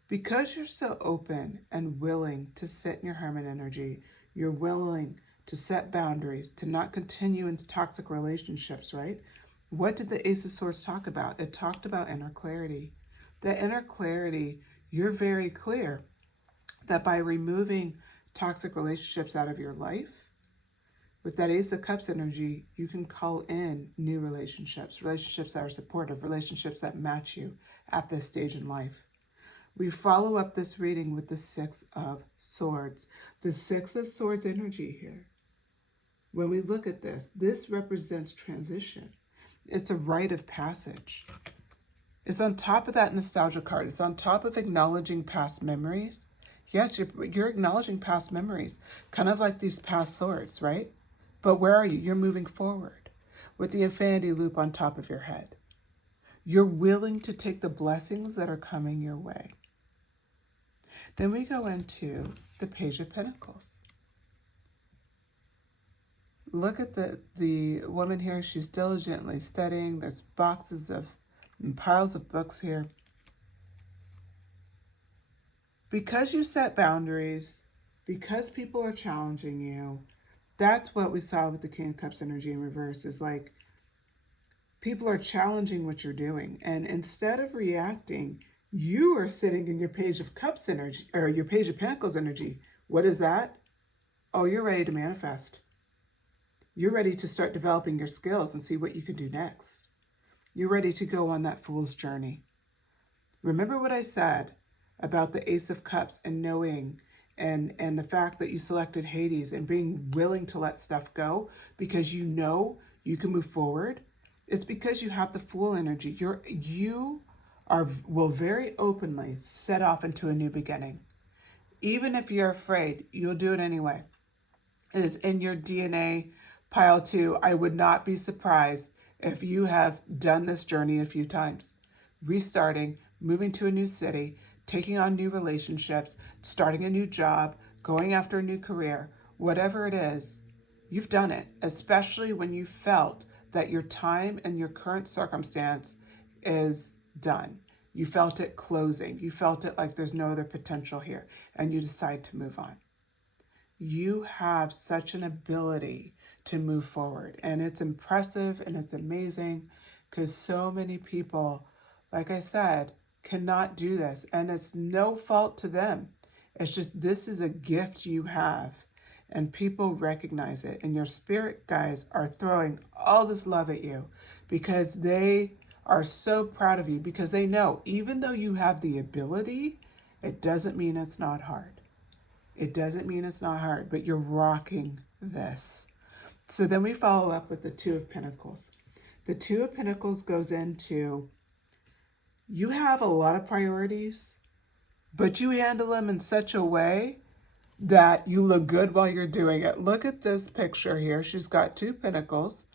Because you're so open and willing to sit in your hermit energy, you're willing to set boundaries, to not continue in toxic relationships, right? What did the Ace of Swords talk about? It talked about inner clarity. That inner clarity, you're very clear that by removing toxic relationships out of your life, with that Ace of Cups energy, you can call in new relationships, relationships that are supportive, relationships that match you at this stage in life. We follow up this reading with the Six of Swords. The Six of Swords energy here. When we look at this, this represents transition. It's a rite of passage. It's on top of that nostalgia card. It's on top of acknowledging past memories. Yes, you're acknowledging past memories, kind of like these past swords, right? But where are you? You're moving forward with the infinity loop on top of your head. You're willing to take the blessings that are coming your way. Then we go into the Page of Pentacles. Look at the woman here. She's diligently studying. There's boxes of and piles of books here. Because you set boundaries, because people are challenging you, that's what we saw with the King of Cups energy in reverse, is like people are challenging what you're doing. And instead of reacting, you are sitting in your Page of Cups energy, or your Page of Pentacles energy. What is that? Oh, you're ready to manifest. You're ready to start developing your skills and see what you can do next. You're ready to go on that fool's journey. Remember what I said about the Ace of Cups and knowing and the fact that you selected Hades and being willing to let stuff go because you know you can move forward? It's because you have the Fool energy. You will very openly set off into a new beginning. Even if you're afraid, you'll do it anyway. It is in your DNA. Pile 2, I would not be surprised if you have done this journey a few times. Restarting, moving to a new city, taking on new relationships, starting a new job, going after a new career, whatever it is, you've done it, especially when you felt that your time and your current circumstance is done. You felt it closing. You felt it like there's no other potential here, and you decide to move on. You have such an ability to move forward, and it's impressive and it's amazing because so many people, like I said, cannot do this, and it's no fault to them. It's just this is a gift you have, and people recognize it, and your spirit guides are throwing all this love at you because they are so proud of you, because they know even though you have the ability, it doesn't mean it's not hard. It doesn't mean it's not hard, but you're rocking this. So then we follow up with the Two of Pentacles. The Two of Pentacles goes into, you have a lot of priorities, but you handle them in such a way that you look good while you're doing it. Look at this picture here. She's got 2 pentacles.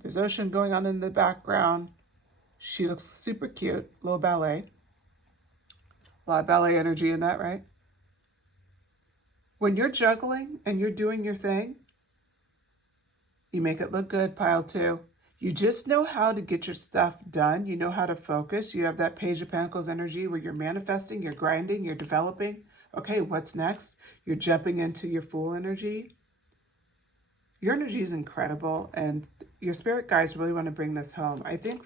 There's ocean going on in the background. She looks super cute. Little ballet. A lot of ballet energy in that, right? When you're juggling and you're doing your thing, you make it look good, Pile 2. You just know how to get your stuff done. You know how to focus. You have that Page of Pentacles energy where you're manifesting, you're grinding, you're developing. Okay, what's next? You're jumping into your Fool energy. Your energy is incredible, and your spirit guides really want to bring this home. I think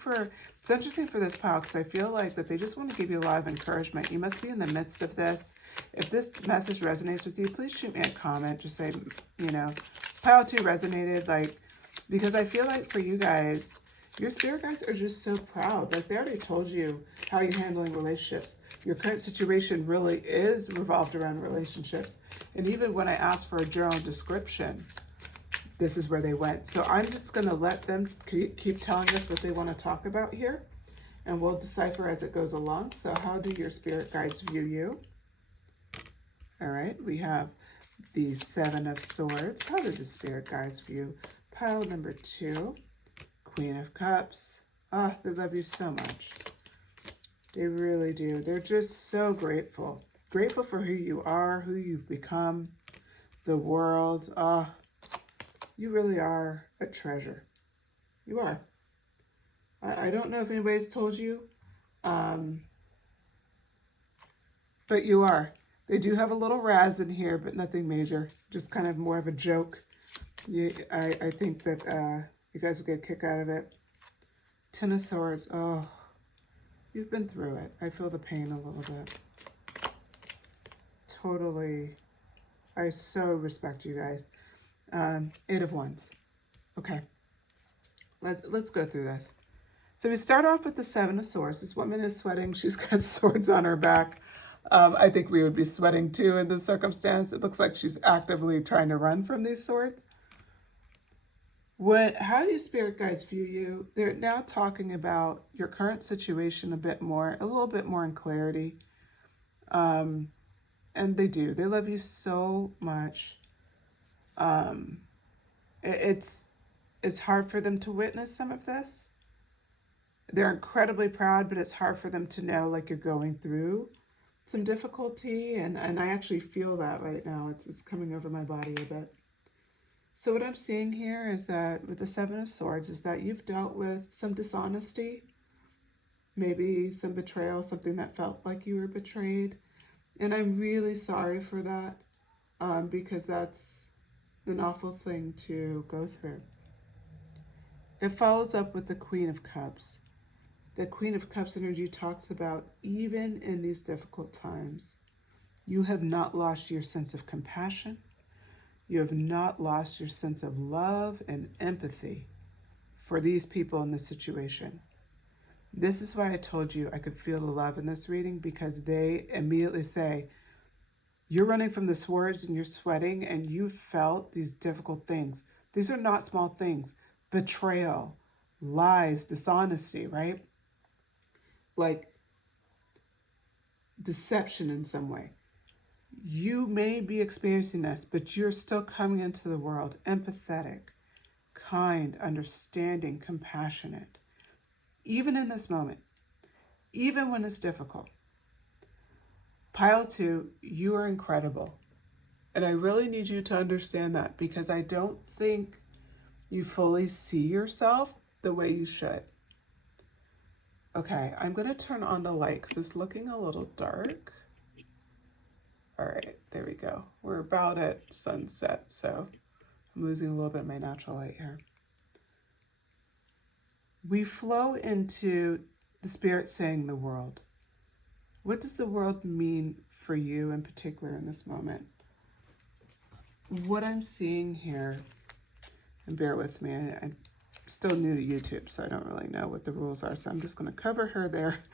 it's interesting for this pile because I feel like that they just want to give you a lot of encouragement. You must be in the midst of this. If this message resonates with you, please shoot me a comment. Just say, pile 2 resonated, because I feel like for you guys, your spirit guides are just so proud. Like they already told you how you're handling relationships. Your current situation really is revolved around relationships. And even when I asked for a journal description, this is where they went. So I'm just going to let them keep telling us what they want to talk about here, and we'll decipher as it goes along. So how do your spirit guides view you? All right, we have the 7 of Swords. How do the spirit guides view? Pile number 2, Queen of Cups. Ah, they love you so much. They really do. They're just so grateful. Grateful for who you are, who you've become, the world. You really are a treasure. You are. I don't know if anybody's told you. but you are. They do have a little razz in here, but nothing major. Just kind of more of a joke. I think that you guys will get a kick out of it. Ten of Swords. Oh, you've been through it. I feel the pain a little bit. Totally. I so respect you guys. Eight of Wands. Okay. Let's go through this. So we start off with the Seven of Swords. This woman is sweating. She's got swords on her back. I think we would be sweating too in this circumstance. It looks like she's actively trying to run from these swords. How do your spirit guides view you? They're now talking about your current situation a little bit more in clarity. And they do. They love you so much. It's hard for them to witness some of this. They're incredibly proud, but it's hard for them to know like you're going through some difficulty. And I actually feel that right now. It's coming over my body a bit. So what I'm seeing here is that with the Seven of Swords is that you've dealt with some dishonesty, maybe some betrayal, something that felt like you were betrayed. And I'm really sorry for that because that's an awful thing to go through. It follows up with the Queen of Cups. The Queen of Cups energy talks about even in these difficult times, you have not lost your sense of compassion. You have not lost your sense of love and empathy for these people in this situation. This is why I told you I could feel the love in this reading, because they immediately say, you're running from the swords and you're sweating and you felt these difficult things. These are not small things. Betrayal, lies, dishonesty, right? Like deception in some way. You may be experiencing this, but you're still coming into the world empathetic, kind, understanding, compassionate. Even in this moment, even when it's difficult. Pile 2, you are incredible. And I really need you to understand that, because I don't think you fully see yourself the way you should. Okay, I'm going to turn on the light because it's looking a little dark. All right, there we go. We're about at sunset, so I'm losing a little bit of my natural light here. We flow into the Spirit saying the world. What does the world mean for you in particular in this moment? What I'm seeing here, and bear with me, I'm still new to YouTube, so I don't really know what the rules are, so I'm just going to cover her there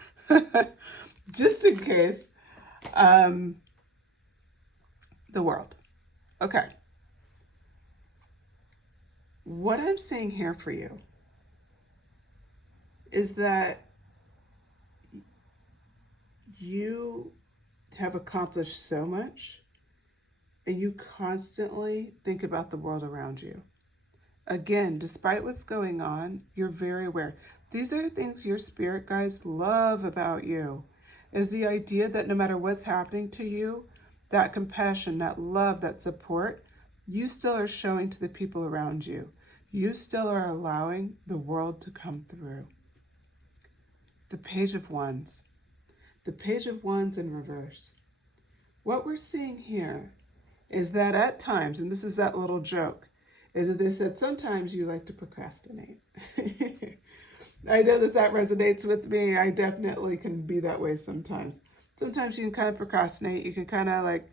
just in case. The world. Okay. What I'm saying here for you is that you have accomplished so much and you constantly think about the world around you. Again, despite what's going on, you're very aware. These are the things your spirit guides love about you, is the idea that no matter what's happening to you, that compassion, that love, that support, you still are showing to the people around you. You still are allowing the world to come through. The Page of Wands. The Page of Wands in reverse. What we're seeing here is that at times, and this is that little joke, is that they said sometimes you like to procrastinate. I know that resonates with me. I definitely can be that way sometimes. Sometimes you can kind of procrastinate. You can kind of like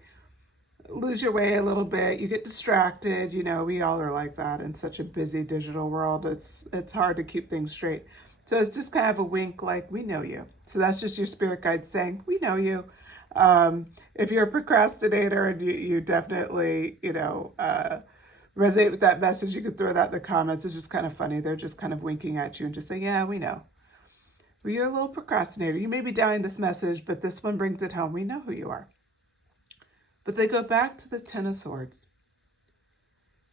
lose your way a little bit. You get distracted. You know, we all are like that in such a busy digital world. It's hard to keep things straight. So it's just kind of a wink, like, we know you. So that's just your spirit guide saying, we know you. If you're a procrastinator and you definitely, resonate with that message, you can throw that in the comments. It's just kind of funny. They're just kind of winking at you and just saying, yeah, we know. Well, you're a little procrastinator. You may be doubting this message, but this one brings it home. We know who you are. But they go back to the Ten of Swords.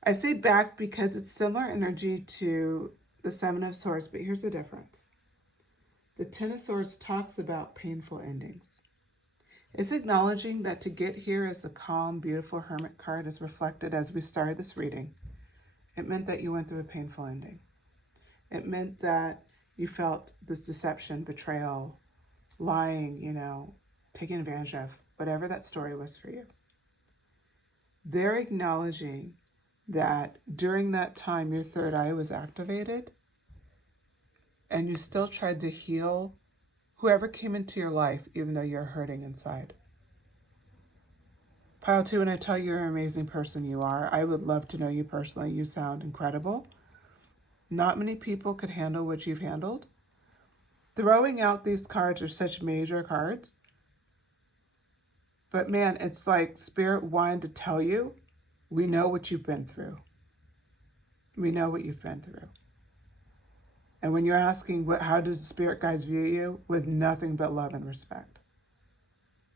I say back because it's similar energy to the Seven of Swords, but here's the difference. The Ten of Swords talks about painful endings. It's acknowledging that to get here as a calm, beautiful Hermit card is reflected as we started this reading. It meant that you went through a painful ending. It meant that you felt this deception, betrayal, lying, taken advantage of. whatever that story was for you. They're acknowledging that during that time your third eye was activated and you still tried to heal whoever came into your life, even though you're hurting inside. Pile 2, when I tell you you're an amazing person, you are. I would love to know you personally. You sound incredible. Not many people could handle what you've handled. Throwing out these cards are such major cards. But man, it's like Spirit wanted to tell you, we know what you've been through. We know what you've been through. And when you're asking, how does the Spirit guides view you? With nothing but love and respect.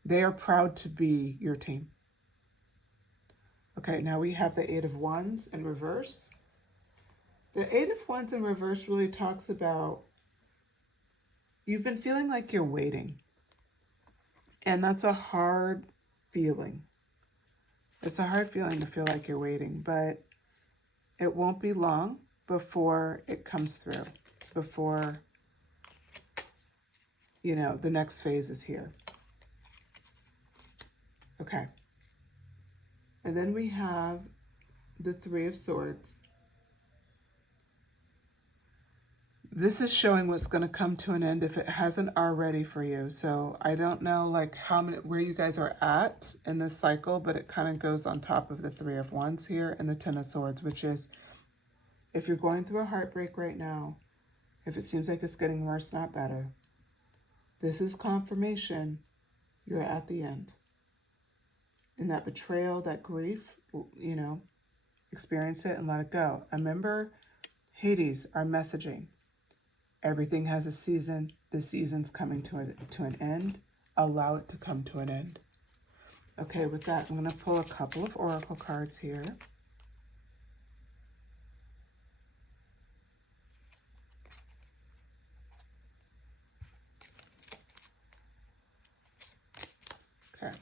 They are proud to be your team. Okay, now we have the Eight of Wands in reverse. The Eight of Wands in reverse really talks about you've been feeling like you're waiting. And that's a hard feeling. It's a hard feeling to feel like you're waiting, but it won't be long before it comes through, before, the next phase is here. Okay. And then we have the Three of Swords. This is showing what's going to come to an end if it hasn't already for you. So I don't know where you guys are at in this cycle, but it kind of goes on top of the Three of Wands here and the Ten of Swords, which is if you're going through a heartbreak right now, if it seems like it's getting worse, not better, this is confirmation you're at the end. And that betrayal, that grief, experience it and let it go. Remember, Hades, our messaging. Everything has a season. The season's coming to an end. Allow it to come to an end. Okay, with that, I'm going to pull a couple of oracle cards here. Okay.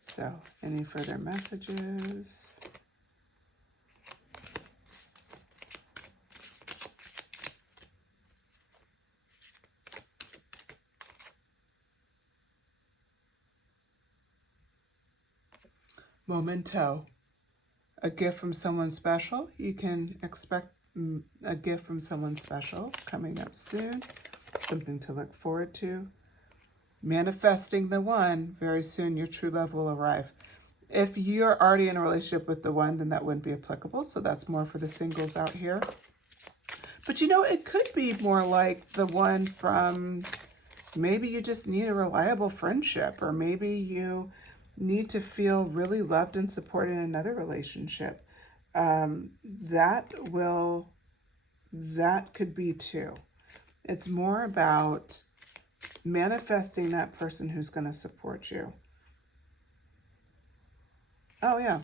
So, any further messages? Memento, a gift from someone special. You can expect a gift from someone special coming up soon. Something to look forward to. Manifesting the one, very soon your true love will arrive. If you're already in a relationship with the one, then that wouldn't be applicable. So that's more for the singles out here. But it could be more like the one from, maybe you just need a reliable friendship, or maybe you need to feel really loved and supported in another relationship. That could be too. It's more about manifesting that person who's going to support you. Oh yeah.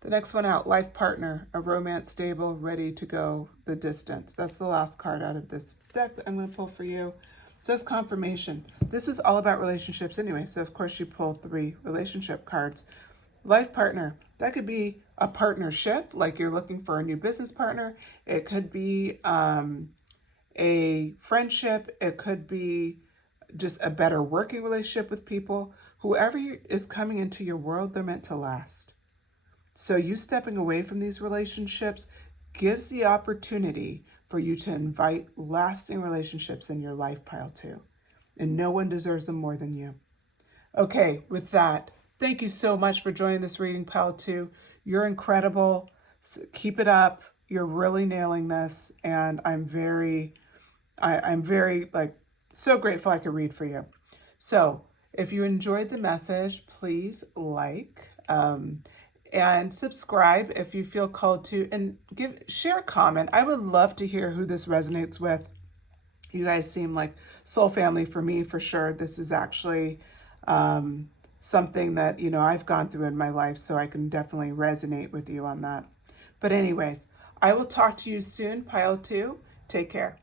The next one out, life partner, a romance stable, ready to go the distance. That's the last card out of this deck that I'm going to pull for you. So it's confirmation. This was all about relationships anyway, so of course you pulled 3 relationship cards. Life partner, that could be a partnership, like you're looking for a new business partner. It could be a friendship. It could be just a better working relationship with people. Whoever is coming into your world, they're meant to last. So you stepping away from these relationships gives the opportunity for you to invite lasting relationships in your life, Pile 2. And no one deserves them more than you. Okay, with that, thank you so much for joining this reading, Pile 2. You're incredible. Keep it up. You're really nailing this. And I'm very so grateful I could read for you. So if you enjoyed the message, please and subscribe if you feel called to, and share a comment. I would love to hear who this resonates with. You guys seem like soul family for me, for sure. This is actually something that, I've gone through in my life, so I can definitely resonate with you on that. But anyways, I will talk to you soon, Pile 2. Take care.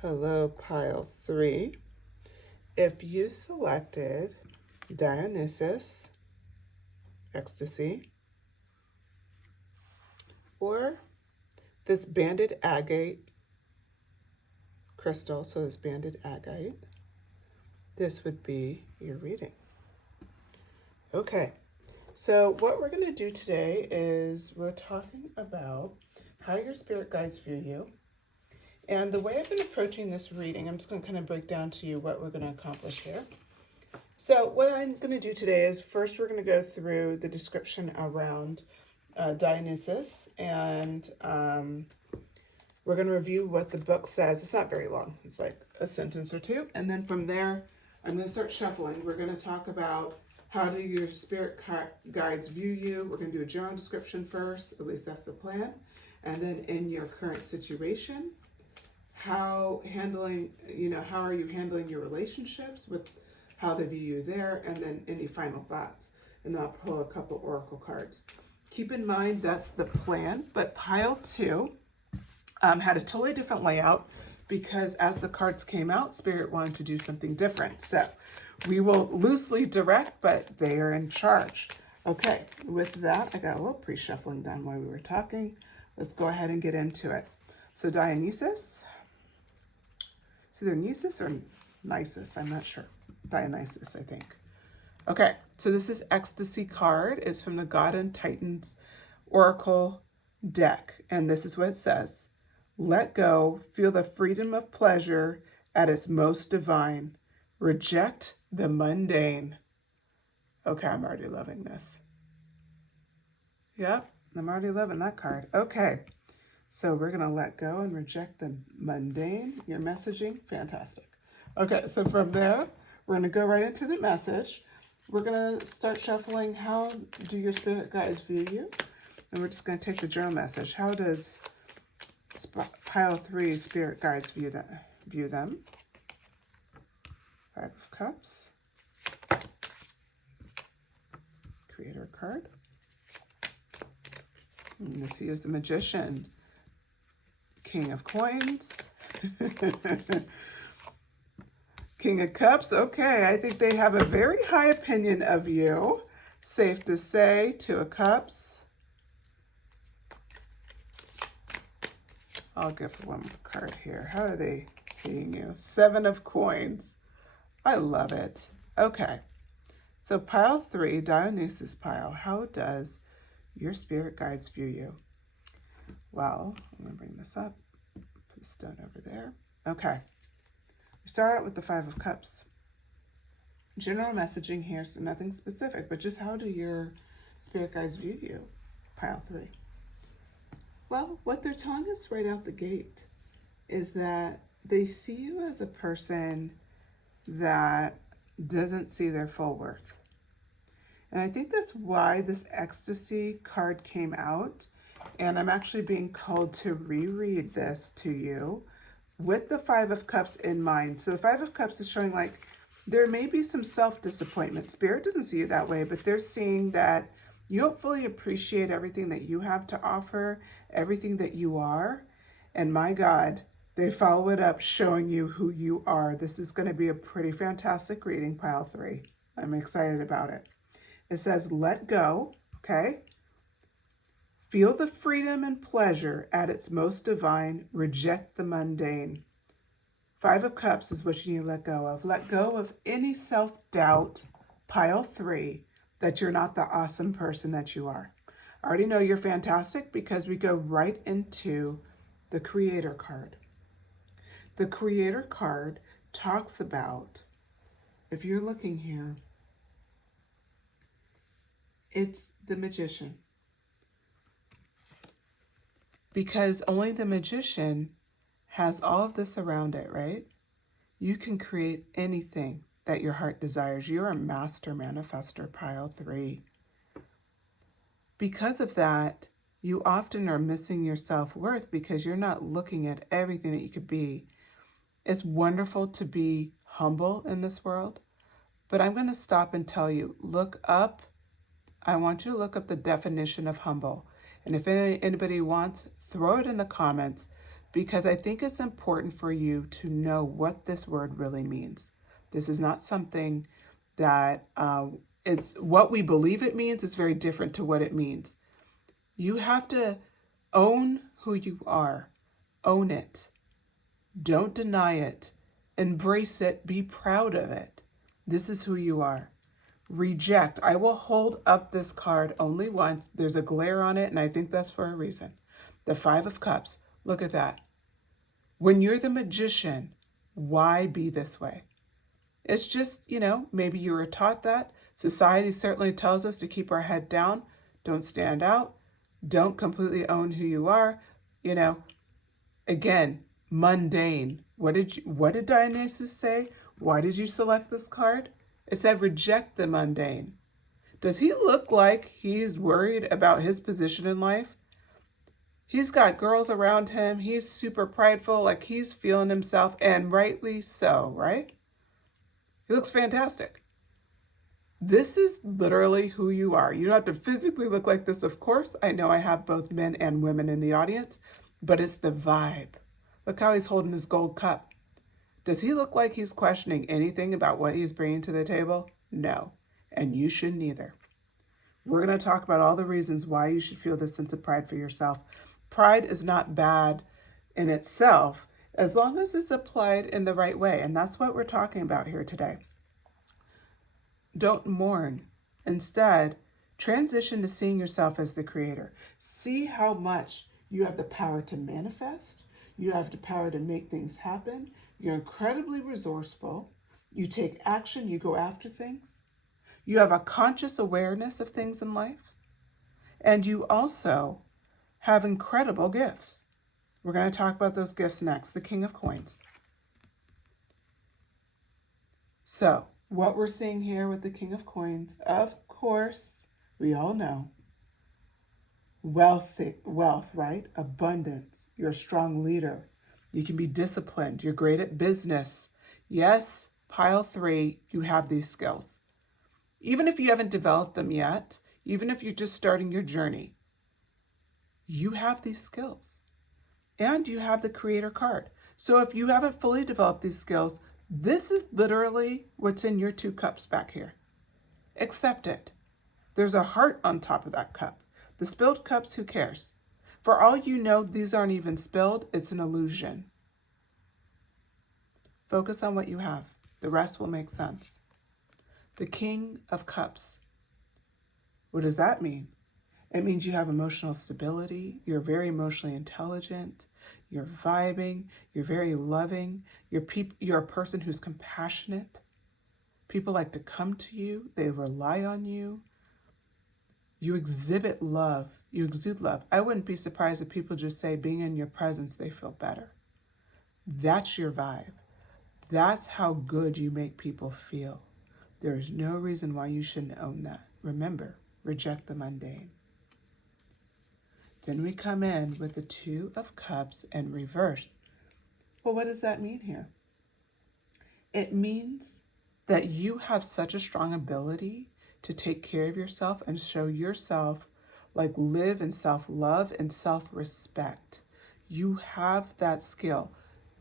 Hello, Pile 3. If you selected Dionysus, ecstasy, or this banded agate crystal, so this banded agate, this would be your reading. Okay, so what we're going to do today is we're talking about how your spirit guides view you. And the way I've been approaching this reading, I'm just going to kind of break down to you what we're going to accomplish here. So what I'm going to do today is first we're going to go through the description around Dionysus, and we're going to review what the book says. It's not very long. It's like a sentence or two. And then from there, I'm going to start shuffling. We're going to talk about how do your spirit guides view you. We're going to do a general description first. At least that's the plan. And then in your current situation, how are you handling your relationships with how they view you there, and then any final thoughts. And then I'll pull a couple oracle cards. Keep in mind that's the plan, but pile 2 had a totally different layout because as the cards came out, Spirit wanted to do something different. So we will loosely direct, but they are in charge. Okay, with that, I got a little pre-shuffling done while we were talking. Let's go ahead and get into it. So Dionysus, it's either Nisus or Nisus, I'm not sure. Dionysus, I think. Okay, so this is Ecstasy card. It's from the God and Titans Oracle deck. And this is what it says. Let go, feel the freedom of pleasure at its most divine. Reject the mundane. Okay, I'm already loving this. Yep, I'm already loving that card. Okay, so we're going to let go and reject the mundane. Your messaging, fantastic. Okay, so from there, we're going to go right into the message. We're going to start shuffling. How do your spirit guides view you? And we're just going to take the journal message. How does pile 3 spirit guides view them? 5 of Cups. Creator card. And the Seers, the Magician. King of Coins. King of Cups. Okay, I think they have a very high opinion of you. Safe to say. 2 of Cups. I'll give one card here. How are they seeing you? 7 of Coins. I love it. Okay. So pile 3, Dionysus pile. How does your spirit guides view you? Well, I'm going to bring this up. Put the stone over there. Okay. We start out with the 5 of Cups. General messaging here, so nothing specific, but just how do your spirit guides view you? Pile 3. Well, what they're telling us right out the gate is that they see you as a person that doesn't see their full worth. And I think that's why this Ecstasy card came out. And I'm actually being called to reread this to you with the 5 of Cups in mind. So the 5 of Cups is showing like there may be some self-disappointment. Spirit doesn't see you that way, but they're seeing that you don't fully appreciate everything that you have to offer, everything that you are. And my God, they follow it up showing you who you are. This is going to be a pretty fantastic reading, pile 3. I'm excited about it. It says, let go, okay? Feel the freedom and pleasure at its most divine. Reject the mundane. 5 of Cups is what you need to let go of. Let go of any self-doubt, pile 3, that you're not the awesome person that you are. I already know you're fantastic because we go right into the Creator card. The Creator card talks about, if you're looking here, it's the Magician. Because only the Magician has all of this around it, right? You can create anything that your heart desires. You're a master manifester, pile 3. Because of that, you often are missing your self-worth because you're not looking at everything that you could be. It's wonderful to be humble in this world, but I'm going to stop and tell you, look up. I want you to look up the definition of humble. And if anybody wants, throw it in the comments because I think it's important for you to know what this word really means. This is not something that it's what we believe it means is very different to what it means. You have to Own who you are. Own it. Don't deny it. Embrace it. Be proud of it. This is who you are. Reject. I will hold up this card only once. There's a glare on it, and I think that's for a reason. The Five of Cups. Look at that. When you're the magician, why be this way? It's just, maybe you were taught that. Society certainly tells us to keep our head down. Don't stand out. Don't completely own who you are. Again, mundane. What did Dionysus say? Why did you select this card? It said reject the mundane. Does he look like he's worried about his position in life? He's got girls around him. He's super prideful, like he's feeling himself, and rightly so, right? He looks fantastic. This is literally who you are. You don't have to physically look like this, of course. I know I have both men and women in the audience, but it's the vibe. Look how he's holding his gold cup. Does he look like he's questioning anything about what he's bringing to the table? No, and you shouldn't either. We're going to talk about all the reasons why you should feel this sense of pride for yourself. Pride is not bad in itself as long as it's applied in the right way, and that's what we're talking about here today. Don't mourn. Instead, transition to seeing yourself as the creator. See how much you have the power to manifest. You have the power to make things happen. You're incredibly resourceful. You take action. You go after things. You have a conscious awareness of things in life. And you also have incredible gifts. We're going to talk about those gifts next. The King of Coins. So, what we're seeing here with the King of Coins, of course, we all know. Wealth, right? Abundance. You're a strong leader. You can be disciplined. You're great at business. Yes, pile 3, you have these skills. Even if you haven't developed them yet, even if you're just starting your journey, you have these skills. And you have the creator card. So if you haven't fully developed these skills, this is literally what's in your 2 cups back here. Accept it. There's a heart on top of that cup. The spilled cups, who cares? For all you know, these aren't even spilled. It's an illusion. Focus on what you have. The rest will make sense. The King of Cups. What does that mean? It means you have emotional stability. You're very emotionally intelligent. You're vibing. You're very loving. You're a person who's compassionate. People like to come to you. They rely on you. You exhibit love. You exude love. I wouldn't be surprised if people just say being in your presence, they feel better. That's your vibe. That's how good you make people feel. There is no reason why you shouldn't own that. Remember, reject the mundane. Then we come in with the 2 of Cups and reverse. Well, what does that mean here? It means that you have such a strong ability to take care of yourself and show yourself, like live in self-love and self-respect. You have that skill.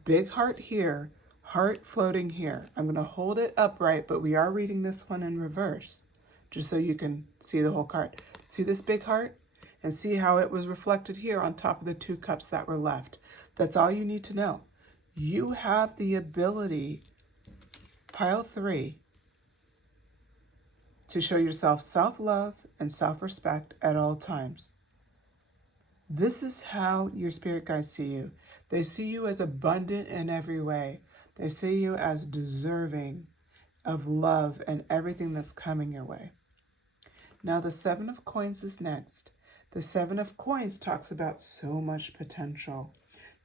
Big heart here, heart floating here. I'm going to hold it upright, but we are reading this one in reverse, just so you can see the whole card. See this big heart? And see how it was reflected here on top of the 2 cups that were left. That's all you need to know. You have the ability, pile 3, to show yourself self-love and self-respect at all times. This is how your spirit guides see you. They see you as abundant in every way. They see you as deserving of love and everything that's coming your way. Now the 7 of Coins is next. The 7 of Coins talks about so much potential.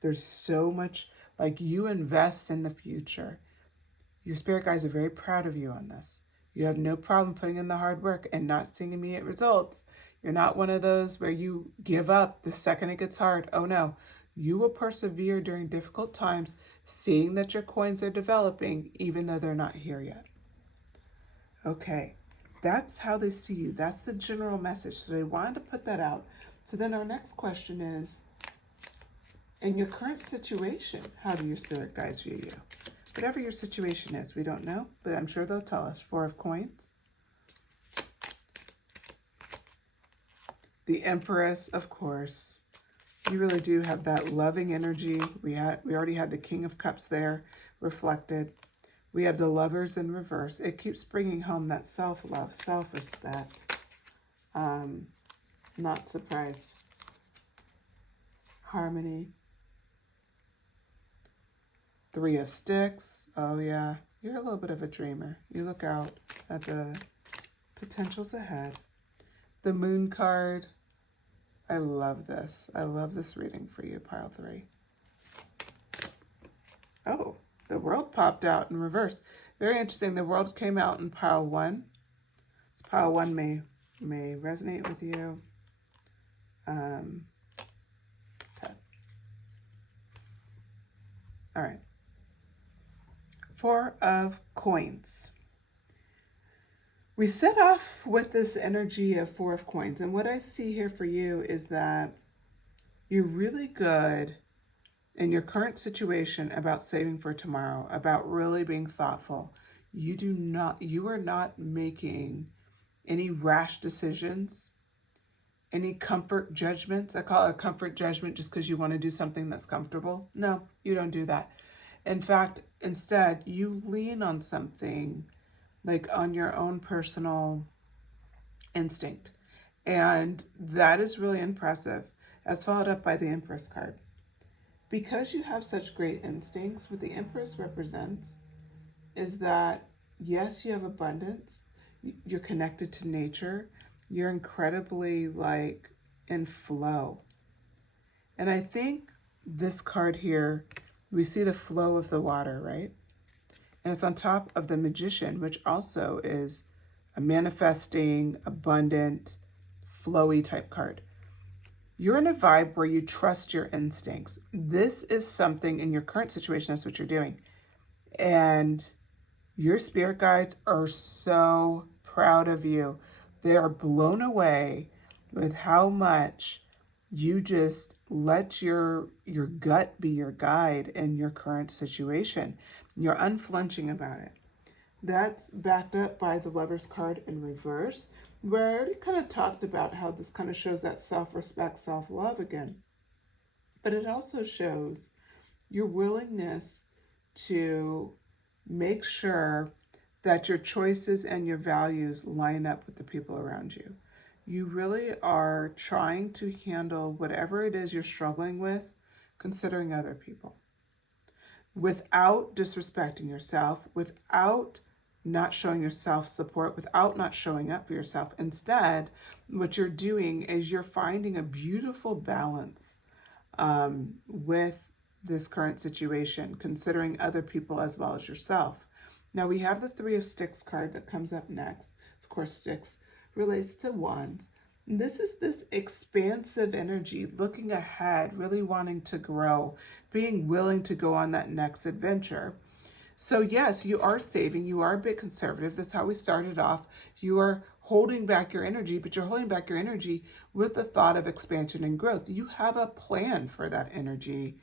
There's so much, like you invest in the future. Your spirit guides are very proud of you on this. You have no problem putting in the hard work and not seeing immediate results. You're not one of those where you give up the second it gets hard. Oh no, you will persevere during difficult times, seeing that your coins are developing even though they're not here yet. Okay. That's how they see you. That's the general message. So they wanted to put that out. So then our next question is, in your current situation, how do your spirit guides view you? Whatever your situation is, we don't know, but I'm sure they'll tell us. 4 of Coins. The Empress, of course. You really do have that loving energy. We already had the King of Cups there reflected. We have the Lovers in reverse. It keeps bringing home that self-love, self-respect. Not surprised. Harmony. Three of Sticks. Oh yeah, you're a little bit of a dreamer. You look out at the potentials ahead. The Moon card. I love this. I love this reading for you, pile 3. Oh, the World popped out in reverse. Very interesting. The World came out in pile 1. So pile 1 may resonate with you. Okay. All right. 4 of Coins. We set off with this energy of 4 of Coins, and what I see here for you is that you're really good in your current situation about saving for tomorrow, about really being thoughtful. You are not making any rash decisions, any comfort judgments. I call it a comfort judgment just because you want to do something that's comfortable. No, you don't do that. In fact, instead, you lean on something like on your own personal instinct. And that is really impressive, as followed up by the Empress card. Because you have such great instincts, what the Empress represents is that, yes, you have abundance, you're connected to nature, you're incredibly in flow. And I think this card here, we see the flow of the water, right? And it's on top of the Magician, which also is a manifesting, abundant, flowy type card. You're in a vibe where you trust your instincts. This is something in your current situation, that's what you're doing. And your spirit guides are so proud of you. They are blown away with how much you just let your gut be your guide in your current situation. You're unflinching about it. That's backed up by the Lover's card in reverse, where I already kind of talked about how this kind of shows that self-respect, self-love again. But it also shows your willingness to make sure that your choices and your values line up with the people around you. You really are trying to handle whatever it is you're struggling with, considering other people, without disrespecting yourself, without not showing yourself support, without not showing up for yourself. Instead, what you're doing is you're finding a beautiful balance with this current situation, considering other people as well as yourself. Now we have the Three of Sticks card that comes up next. Of course, Sticks relates to Wands. And this is this expansive energy, looking ahead, really wanting to grow, being willing to go on that next adventure. So yes, you are saving, you are a bit conservative. That's how we started off. You are holding back your energy, but you're holding back your energy with the thought of expansion and growth. You have a plan for that energy,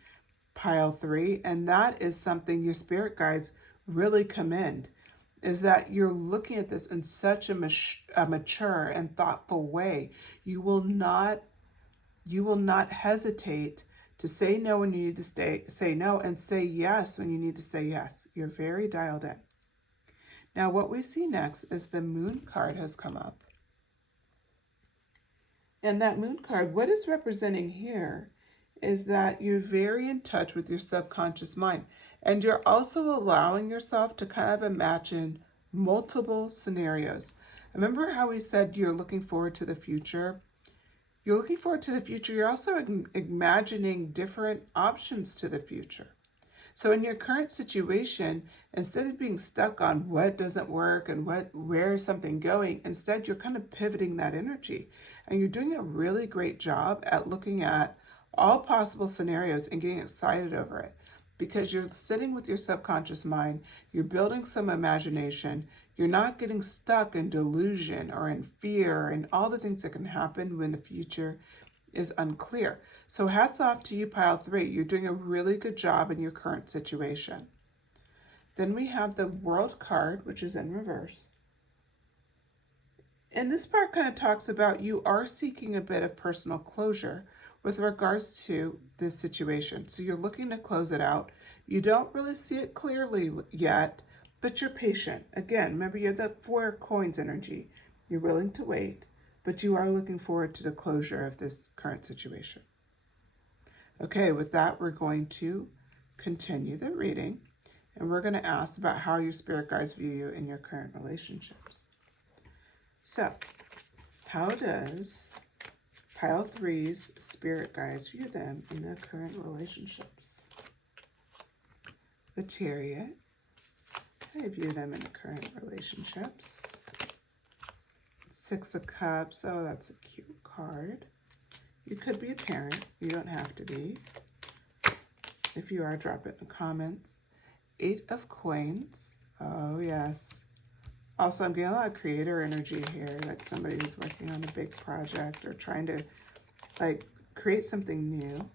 pile 3, and that is something your spirit guides really commend, is that you're looking at this in such a mature and thoughtful way. You will not hesitate to say no when you need to say no, and say yes when you need to say yes. You're very dialed in. Now what we see next is the Moon card has come up. And that Moon card, what is representing here is that you're very in touch with your subconscious mind. And you're also allowing yourself to kind of imagine multiple scenarios. Remember how we said you're looking forward to the future? You're looking forward to the future. You're also imagining different options to the future. So in your current situation, instead of being stuck on what doesn't work and where is something going, instead you're kind of pivoting that energy. And you're doing a really great job at looking at all possible scenarios and getting excited over it, because you're sitting with your subconscious mind, you're building some imagination, you're not getting stuck in delusion or in fear and all the things that can happen when the future is unclear. So hats off to you, pile 3. You're doing a really good job in your current situation. Then we have the World card, which is in reverse. And this part kind of talks about you are seeking a bit of personal closure, with regards to this situation. So you're looking to close it out. You don't really see it clearly yet, but you're patient. Again, remember you have that 4 coins energy. You're willing to wait, but you are looking forward to the closure of this current situation. Okay, with that, we're going to continue the reading, and we're going to ask about how your spirit guides view you in your current relationships. So, how does Pile 3's spirit guides view them in their current relationships? The Chariot. I view them in the current relationships. 6 of Cups. Oh, that's a cute card. You could be a parent. You don't have to be. If you are, drop it in the comments. 8 of Coins. Oh, yes. Also, I'm getting a lot of creator energy here, like somebody who's working on a big project or trying to, like, create something new.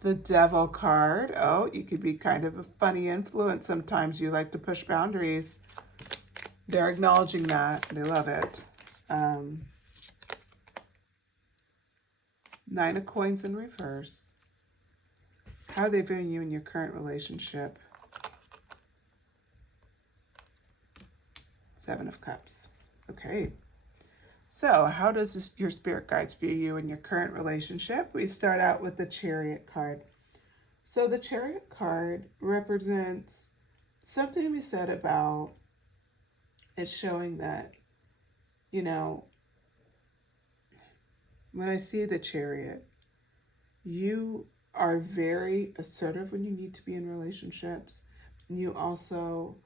The Devil card. Oh, you could be kind of a funny influence sometimes. You like to push boundaries. They're acknowledging that. They love it. 9 of Coins in reverse. How are they viewing you in your current relationship? 7 of Cups. Okay. So how does your spirit guides view you in your current relationship? We start out with the Chariot card. So the Chariot card represents something to be said about it showing that, you know, when I see the Chariot, you are very assertive when you need to be in relationships. You also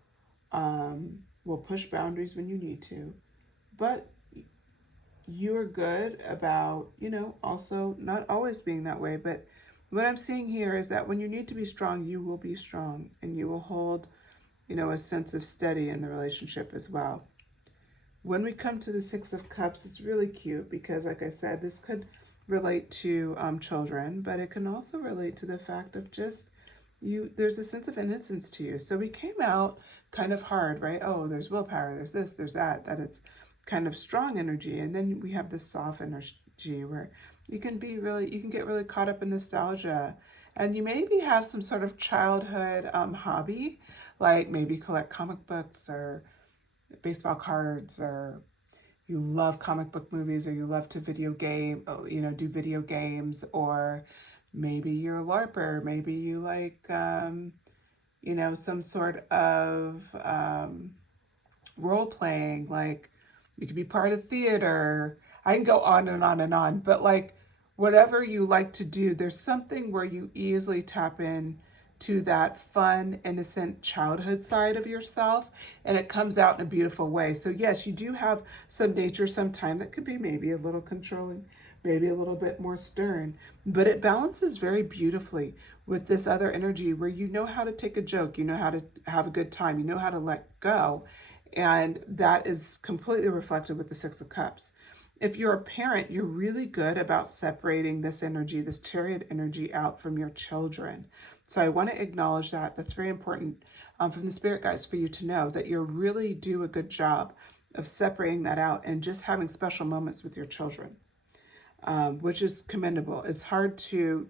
will push boundaries when you need to. But you are good about, you know, also not always being that way. But what I'm seeing here is that when you need to be strong, you will be strong. And you will hold, you know, a sense of steady in the relationship as well. When we come to the 6 of Cups, it's really cute because, like I said, this could relate to children, but it can also relate to the fact of just there's a sense of innocence to you. So we came out kind of hard, right? Oh, there's willpower, there's this, there's that it's kind of strong energy. And then we have this soft energy where you can get really caught up in nostalgia. And you maybe have some sort of childhood hobby, like maybe collect comic books or baseball cards, or you love comic book movies, or you love to do video games, or maybe you're a LARPer, maybe you like, some sort of role playing, like you could be part of theater. I can go on and on and on, but like whatever you like to do, there's something where you easily tap in to that fun, innocent childhood side of yourself, and it comes out in a beautiful way. So yes, you do have some nature sometime that could be maybe a little controlling, maybe a little bit more stern, but it balances very beautifully with this other energy where you know how to take a joke, you know how to have a good time, you know how to let go, and that is completely reflected with the 6 of Cups. If you're a parent, you're really good about separating this energy, this Chariot energy, out from your children. So I want to acknowledge that. That's very important from the spirit guides for you to know that you really do a good job of separating that out and just having special moments with your children, which is commendable. It's hard to,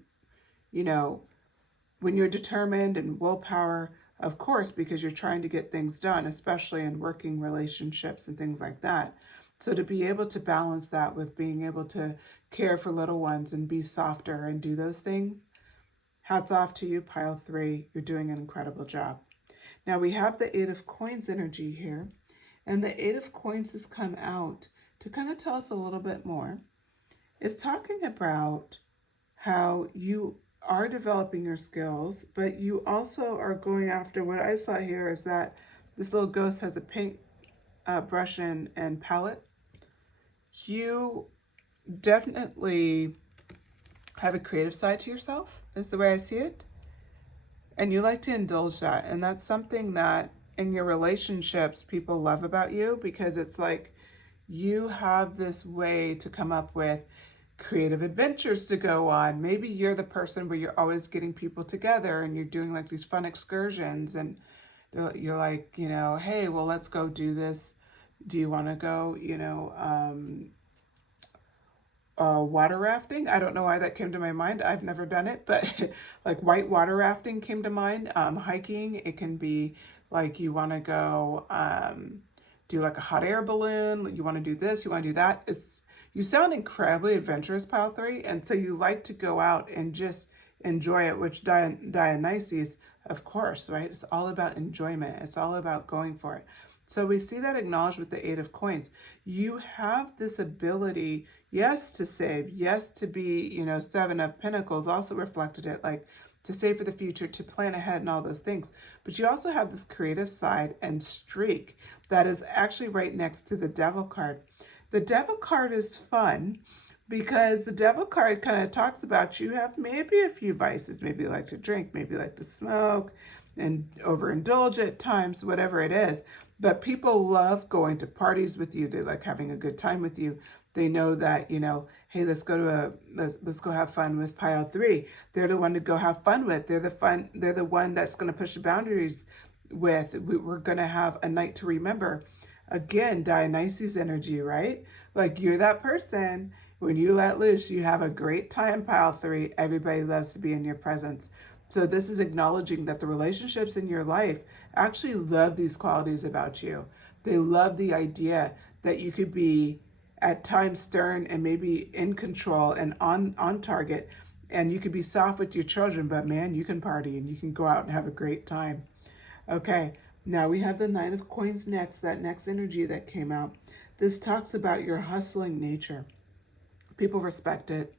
when you're determined and willpower, of course, because you're trying to get things done, especially in working relationships and things like that. So to be able to balance that with being able to care for little ones and be softer and do those things, hats off to you, Pile 3. You're doing an incredible job. Now we have the 8 of Coins energy here, and the 8 of Coins has come out to kind of tell us a little bit more. It's talking about how you are developing your skills, but you also are going after, what I saw here is that this little ghost has a paint brush and palette. You definitely have a creative side to yourself, is the way I see it. And you like to indulge that. And that's something that in your relationships people love about you, because it's like you have this way to come up with creative adventures to go on. Maybe you're the person where you're always getting people together and you're doing like these fun excursions, and you're like, hey, well, let's go do this. Do you want to go, water rafting. I don't know why that came to my mind. I've never done it, but like white water rafting came to mind. Hiking, it can be like you want to go do like a hot air balloon. You want to do this, you want to do that. You sound incredibly adventurous, Pile 3, and so you like to go out and just enjoy it, which Dionysus, of course, right? It's all about enjoyment. It's all about going for it. So we see that acknowledged with the Eight of Coins. You have this ability, yes, to save, yes, to be, Seven of Pentacles also reflected it, like to save for the future, to plan ahead and all those things. But you also have this creative side and streak that is actually right next to the Devil card. The Devil card is fun because the Devil card kind of talks about you have maybe a few vices. Maybe you like to drink, maybe you like to smoke and overindulge at times, whatever it is. But people love going to parties with you. They like having a good time with you. They know that, hey, let's go have fun with Pile 3. They're the one to go have fun with. They're the one that's going to push the boundaries with. We're going to have a night to remember. Again, Dionysus energy, right? Like you're that person. When you let loose, you have a great time, Pile 3. Everybody loves to be in your presence. So this is acknowledging that the relationships in your life actually love these qualities about you. They love the idea that you could be at times stern and maybe in control and on target, and you could be soft with your children, but man, you can party and you can go out and have a great time. Okay, now we have the Nine of Coins next, that next energy that came out. This talks about your hustling nature. People respect it.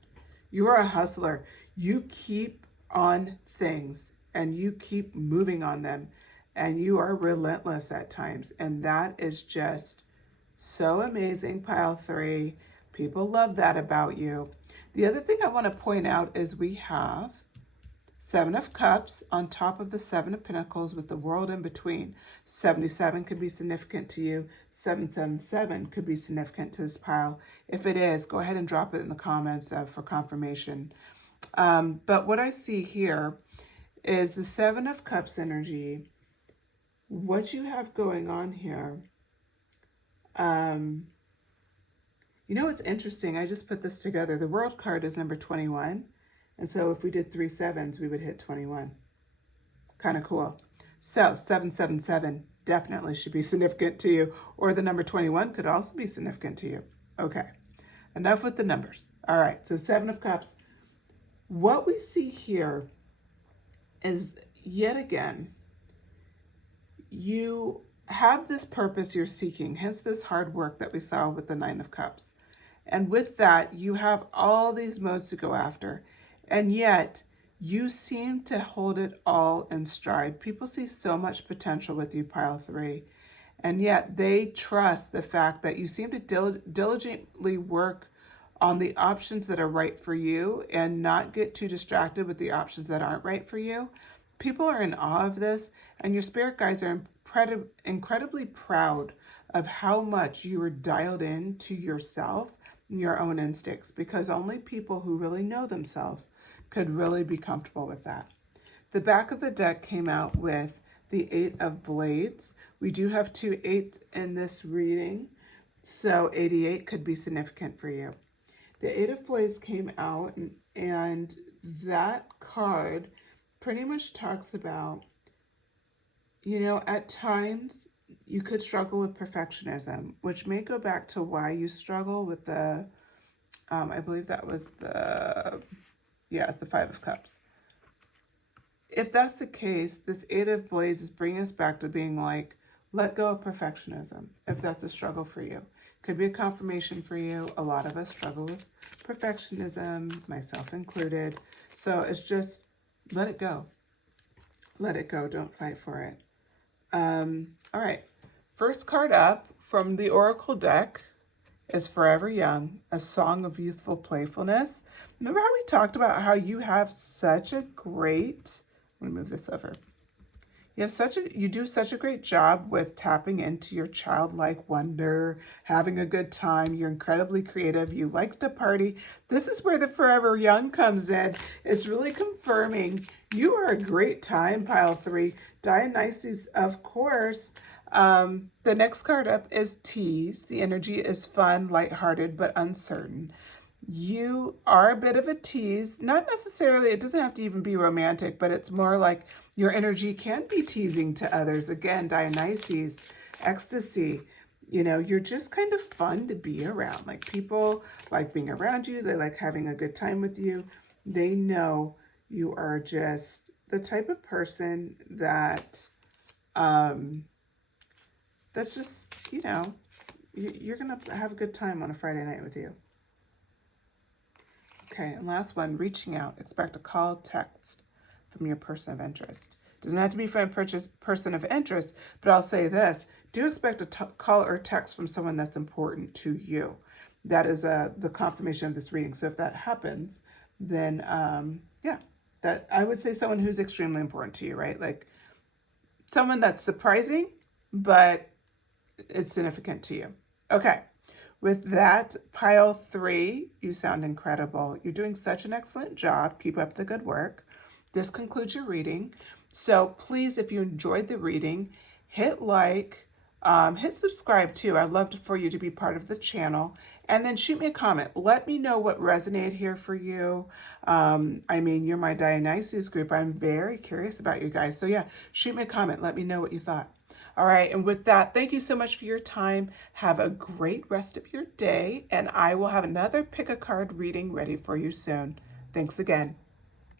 You are a hustler. You keep on things and you keep moving on them, and you are relentless at times. And that is just so amazing, Pile 3. People love that about you. The other thing I want to point out is we have Seven of Cups on top of the Seven of Pentacles with the World in between. 77 could be significant to you. 777 could be significant to this pile. If it is, go ahead and drop it in the comments for confirmation. But what I see here is the Seven of Cups energy. What you have going on here. It's interesting. I just put this together. The World card is number 21. And so if we did 3 sevens, we would hit 21. Kind of cool. So 777 definitely should be significant to you. Or the number 21 could also be significant to you. Okay. Enough with the numbers. All right. So 7 of Cups. What we see here is, yet again, you have this purpose you're seeking, hence this hard work that we saw with the Nine of Cups. And with that, you have all these modes to go after. And yet, you seem to hold it all in stride. People see so much potential with you, Pile 3. And yet, they trust the fact that you seem to diligently work on the options that are right for you and not get too distracted with the options that aren't right for you. People are in awe of this, and your spirit guides are incredibly proud of how much you are dialed in to yourself and your own instincts, because only people who really know themselves could really be comfortable with that. The back of the deck came out with the Eight of Blades. We do have 2 8s in this reading, so 88 could be significant for you. The Eight of Blades came out, and that card pretty much talks about, at times you could struggle with perfectionism, which may go back to why you struggle with the, I believe that was it's the Five of Cups. If that's the case, this Eight of Blades is bringing us back to being like, let go of perfectionism, if that's a struggle for you. Could be a confirmation for you. A lot of us struggle with perfectionism, myself included. So it's just, let it go. Let it go. Don't fight for it. All right. First card up from the Oracle deck is Forever Young, a song of youthful playfulness. Remember how we talked about how you have such a great, I'm going to move this over. You do such a great job with tapping into your childlike wonder, having a good time. You're incredibly creative. You like to party. This is where the Forever Young comes in. It's really confirming you are a great time, Pile 3. Dionysus, of course. The next card up is Tease. The energy is fun, lighthearted, but uncertain. You are a bit of a tease. Not necessarily, it doesn't have to even be romantic, but it's more like your energy can be teasing to others. Again, Dionysus, ecstasy. You know, you're just kind of fun to be around. Like, people like being around you. They like having a good time with you. They know you are just the type of person that, that's just, you know, you're going to have a good time on a Friday night with you. Okay, and last one, reaching out. Expect a call, text from your person of interest. Doesn't have to be from a person of interest, but I'll say this. Do expect a call or text from someone that's important to you. That is the confirmation of this reading. So if that happens, then yeah, that I would say someone who's extremely important to you, right? Like someone that's surprising, but it's significant to you. Okay. With that, pile 3, you sound incredible. You're doing such an excellent job. Keep up the good work. This concludes your reading. So please, if you enjoyed the reading, hit like, hit subscribe too. I'd love for you to be part of the channel. And then shoot me a comment. Let me know what resonated here for you. I mean, you're my Dionysus group. I'm very curious about you guys. So yeah, shoot me a comment. Let me know what you thought. All right, and with that, thank you so much for your time. Have a great rest of your day, and I will have another pick a card reading ready for you soon. Thanks again.